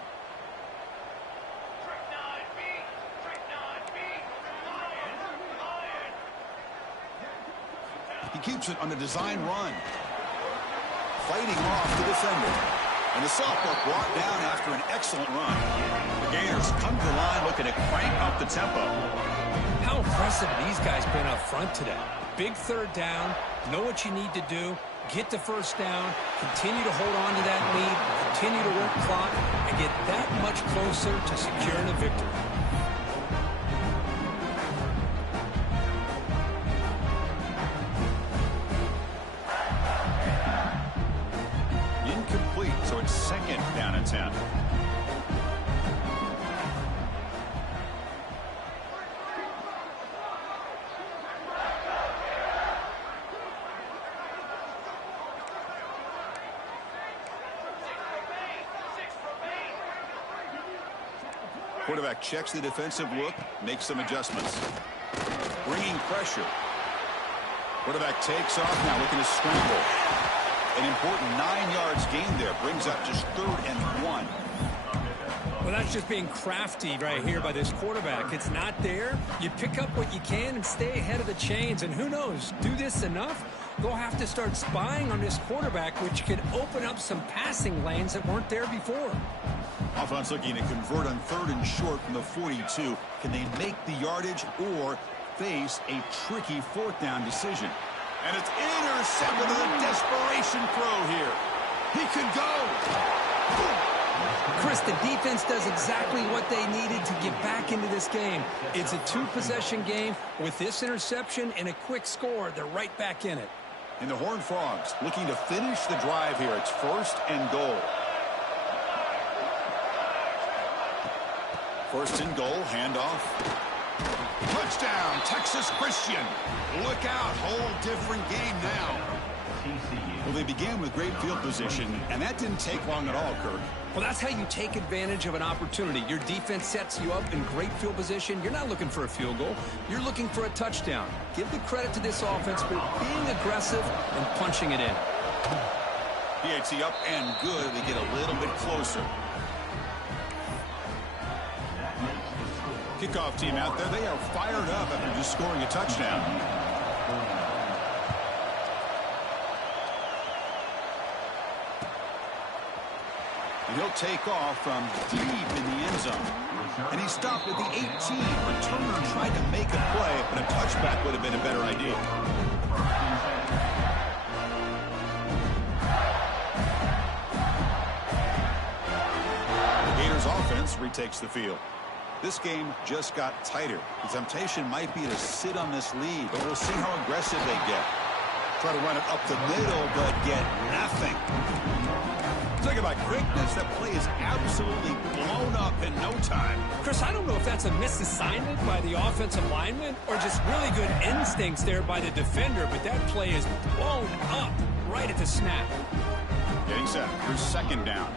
He keeps it on the design run. Fighting off the defender. And the sophomore brought down after an excellent run. The Gators come to the line looking to crank up the tempo. How impressive these guys been up front today. Big 3rd down. Know what you need to do. Get the first down, continue to hold on to that lead, continue to work clock, and get that much closer to securing a victory. Incomplete, so it's 2nd down and 10. Quarterback checks the defensive look, makes some adjustments. Bringing pressure. Quarterback takes off now, looking to scramble. An important 9 yards gain there, brings up just 3rd and 1. Well, that's just being crafty right here by this quarterback. It's not there. You pick up what you can and stay ahead of the chains. And who knows, do this enough, they'll have to start spying on this quarterback, which could open up some passing lanes that weren't there before. Offense looking to convert on 3rd and short from the 42. Can they make the yardage or face a tricky 4th down decision? And it's intercepted with a desperation throw here. He could go. Chris, the defense does exactly what they needed to get back into this game. It's a two-possession game. With this interception and a quick score, they're right back in it. And the Horned Frogs looking to finish the drive here. It's 1st and goal. 1st and goal, handoff. Touchdown, Texas Christian. Look out, whole different game now. Well, they began with great field position, and that didn't take long at all, Kirk. Well, that's how you take advantage of an opportunity. Your defense sets you up in great field position. You're not looking for a field goal. You're looking for a touchdown. Give the credit to this offense for being aggressive and punching it in. PAT up and good. They get a little bit closer. Kickoff team out there. They are fired up after just scoring a touchdown. And he'll take off from deep in the end zone. And he stopped at the 18. Returner tried to make a play, but a touchback would have been a better idea. The Gators offense retakes the field. This game just got tighter. The temptation might be to sit on this lead, but we'll see how aggressive they get. Try to run it up the middle, but get nothing. Talk about quickness. That play is absolutely blown up in no time. Chris, I don't know if that's a misassignment by the offensive lineman or just really good instincts there by the defender, but that play is blown up right at the snap. Getting set. Here's 2nd down.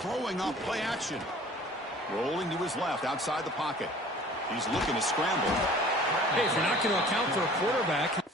Throwing off play action. Rolling to his left outside the pocket. He's looking to scramble. Hey, if you're not going to account for a quarterback.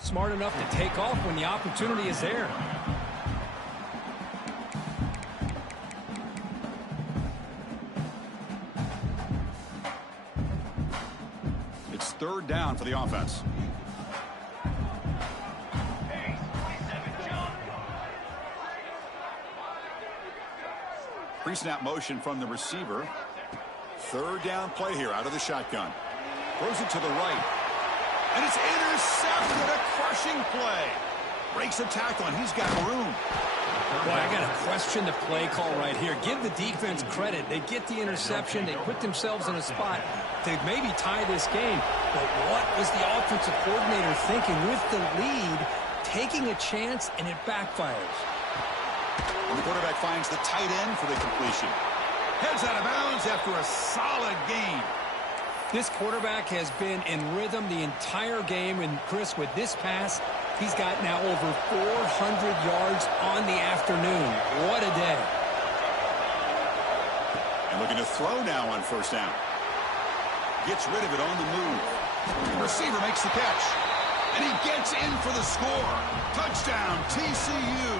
Smart enough to take off when the opportunity is there. It's 3rd down for the offense. Pre-snap motion from the receiver. 3rd down play here out of the shotgun. Throws it to the right. And it's intercepted, a crushing play. Breaks a tackle, and he's got room. Boy, I got to question the play call right here. Give the defense credit. They get the interception. They put themselves in a spot to maybe tie this game. But what was the offensive coordinator thinking with the lead, taking a chance, and it backfires? And the quarterback finds the tight end for the completion. Heads out of bounds after a solid gain. This quarterback has been in rhythm the entire game, and Chris, with this pass, he's got now over 400 yards on the afternoon. What a day. And looking to throw now on 1st down. Gets rid of it on the move. The receiver makes the catch. And he gets in for the score. Touchdown, TCU.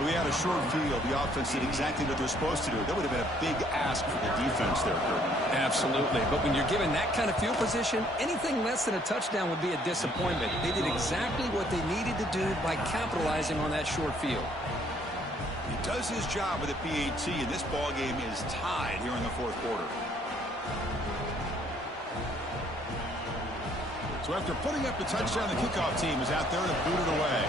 We had a short field. The offense did exactly what they're supposed to do. That would have been a big ask for the defense there, Kurt. Absolutely. But when you're given that kind of field position, anything less than a touchdown would be a disappointment. They did exactly what they needed to do by capitalizing on that short field. He does his job with the PAT, and this ball game is tied here in the 4th quarter. So after putting up the touchdown, the kickoff team is out there to boot it away.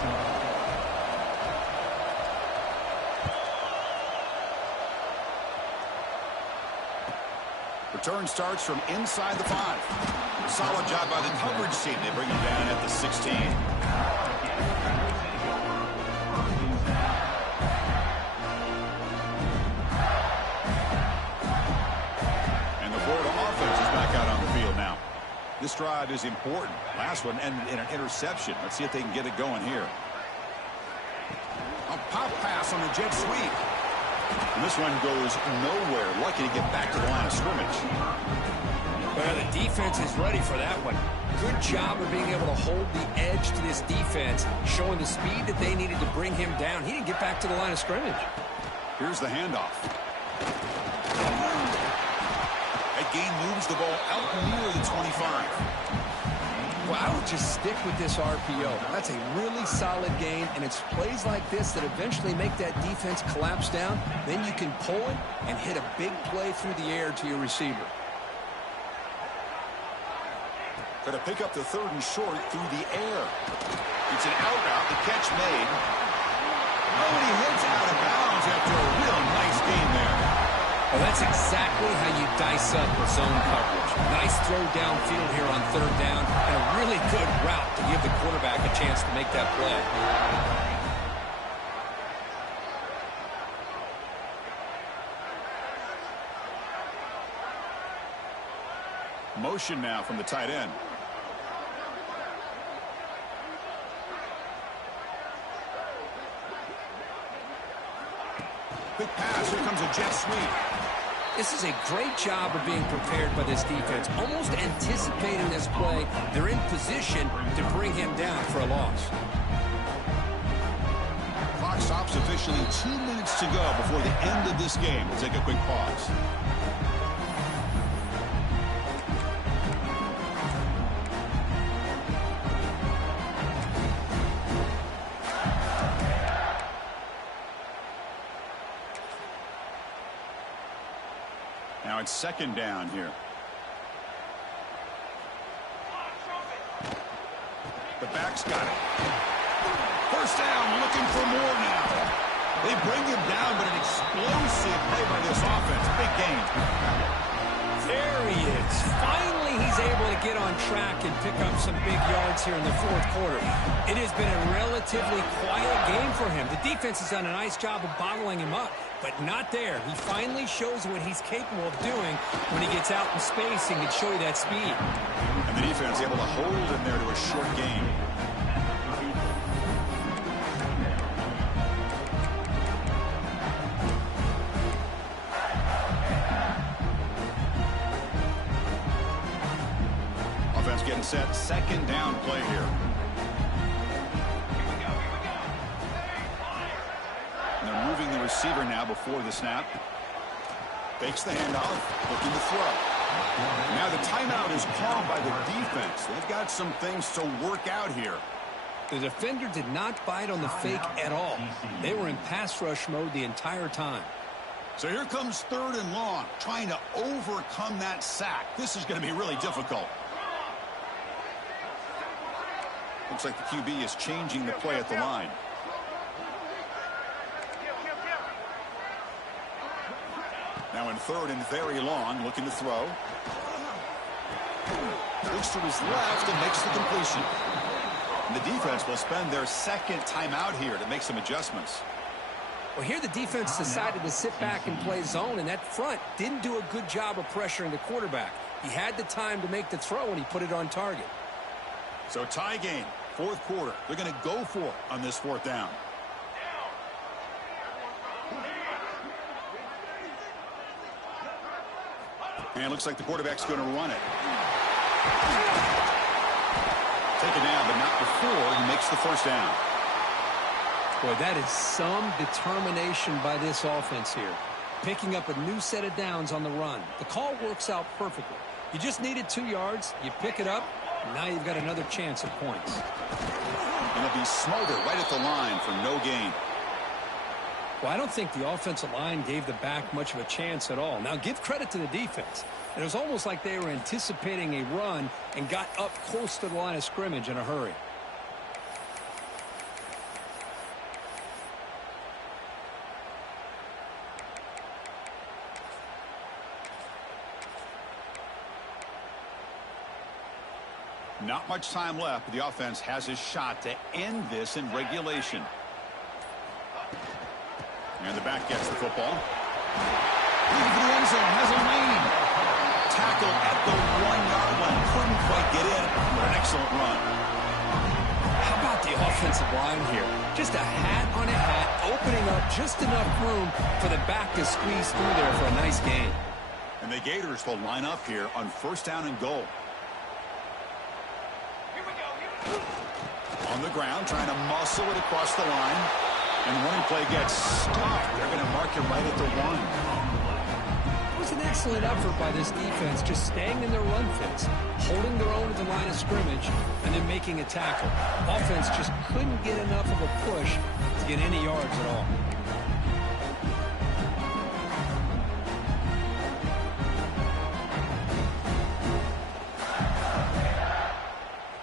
Return starts from inside the 5. Solid job by the coverage team. They bring him down at the 16. And the Florida offense is back out on the field now. This drive is important. Last one ended in an interception. Let's see if they can get it going here. A pop pass on the jet sweep. And this one goes nowhere. Lucky to get back to the line of scrimmage. Well, the defense is ready for that one. Good job of being able to hold the edge to this defense, showing the speed that they needed to bring him down. He didn't get back to the line of scrimmage. Here's the handoff. That gain moves the ball out near the 25. Well, I would just stick with this RPO. That's a really solid gain, and it's plays like this that eventually make that defense collapse down. Then you can pull it and hit a big play through the air to your receiver. Going to pick up the 3rd and short through the air. It's an out route. The catch made. Oh, and he heads out of bounds after a real nice game there. Well, that's exactly how you dice up the zone coverage. Nice throw downfield here on 3rd down, and a really good route to give the quarterback a chance to make that play. Motion now from the tight end. Quick pass. Here comes a jet sweep. This is a great job of being prepared by this defense. Almost anticipating this play, they're in position to bring him down for a loss. Clock stops officially. 2 minutes to go before the end of this game. We'll take a quick pause. Now it's 2nd down here. The back's got it. 1st down, looking for more now. They bring him down, but an explosive play by this offense. Big gain. There he is. Finally, he's able to get on track and pick up some big yards here in the 4th quarter. It has been a relatively quiet game for him. The defense has done a nice job of bottling him up, but not there. He finally shows what he's capable of doing when he gets out in space and can show you that speed. And the defense able to hold him there to a short game. Offense getting set. 2nd down play here. And they're moving the receiver now before the snap. Fakes the handoff, looking to throw. Now the timeout is called by the defense. They've got some things to work out here. The defender did not bite on the fake at all. They were in pass rush mode the entire time. So here comes 3rd and long, trying to overcome that sack. This is going to be really difficult. Looks like the QB is changing the play at the line. Now in 3rd and very long, looking to throw. Looks to his left and makes the completion. And the defense will spend their 2nd timeout here to make some adjustments. Well, here the defense decided to sit back and play zone, and that front didn't do a good job of pressuring the quarterback. He had the time to make the throw, and he put it on target. So tie game, 4th quarter. They're going to go for it on this 4th down. And it looks like the quarterback's going to run it. Take it down, but not before he makes the 1st down. Boy, that is some determination by this offense here. Picking up a new set of downs on the run. The call works out perfectly. You just needed 2 yards. You pick it up. And now you've got another chance at points. And they'll be smarter right at the line for no gain. Well, I don't think the offensive line gave the back much of a chance at all. Now, give credit to the defense. It was almost like they were anticipating a run and got up close to the line of scrimmage in a hurry. Not much time left, but the offense has a shot to end this in regulation. And the back gets the football. Into the end zone, has a lane. Tackle at the 1-yard line. Couldn't quite get in, but an excellent run. How about the offensive line here? Just a hat on a hat, opening up just enough room for the back to squeeze through there for a nice gain. And the Gators will line up here on 1st down and goal. On the ground, trying to muscle it across the line. And the running play gets stopped. They're going to mark it right at the 1. It was an excellent effort by this defense, just staying in their run fits, holding their own at the line of scrimmage, and then making a tackle. Offense just couldn't get enough of a push to get any yards at all.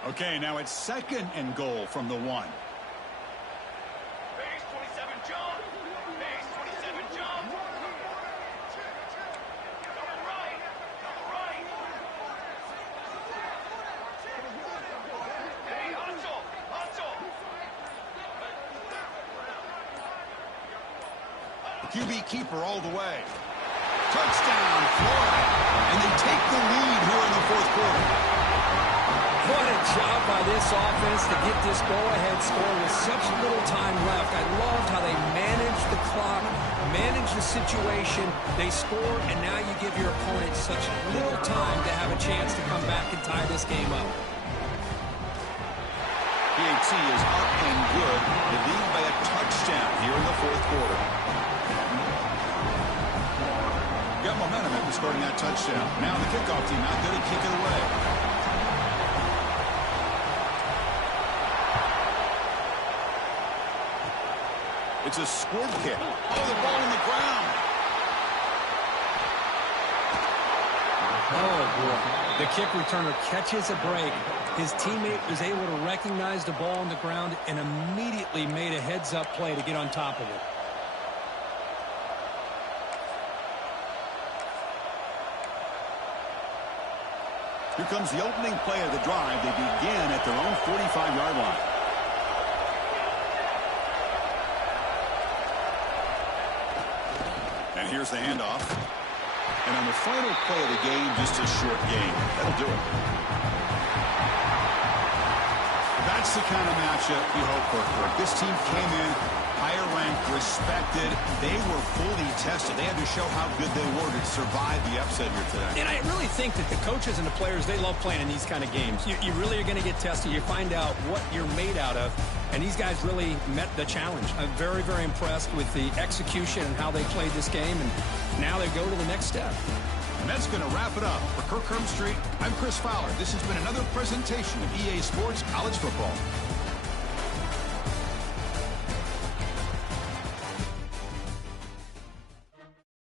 Okay, now it's 2nd and goal from the 1. Base 27, jump. Base 27, jump. Double right. Double right. Hey, hustle. Hustle. The QB keeper all the way. Touchdown, Florida. And they take the lead here in the 4th quarter. What a job by this offense to get this go-ahead score with such little time left. I loved how they managed the clock, managed the situation. They scored, and now you give your opponent such little time to have a chance to come back and tie this game up. PAT is up and good. They lead by a touchdown here in the 4th quarter. Got momentum after scoring that touchdown. Now the kickoff team out there to kick it away. It's a squib kick. Oh, the ball on the ground. Oh, boy. The kick returner catches a break. His teammate was able to recognize the ball on the ground and immediately made a heads-up play to get on top of it. Here comes the opening play of the drive. They begin at their own 45-yard line. And here's the handoff. And on the final play of the game, just a short game. That'll do it. That's the kind of matchup we hope for. This team came in higher ranked, respected. They were fully tested. They had to show how good they were to survive the upset here today. And I really think that the coaches and the players, they love playing in these kind of games. You really are going to get tested. You find out what you're made out of. And these guys really met the challenge. I'm very, very impressed with the execution and how they played this game. And now they go to the next step. And that's going to wrap it up. For Kirk Street, I'm Chris Fowler. This has been another presentation of EA Sports College Football.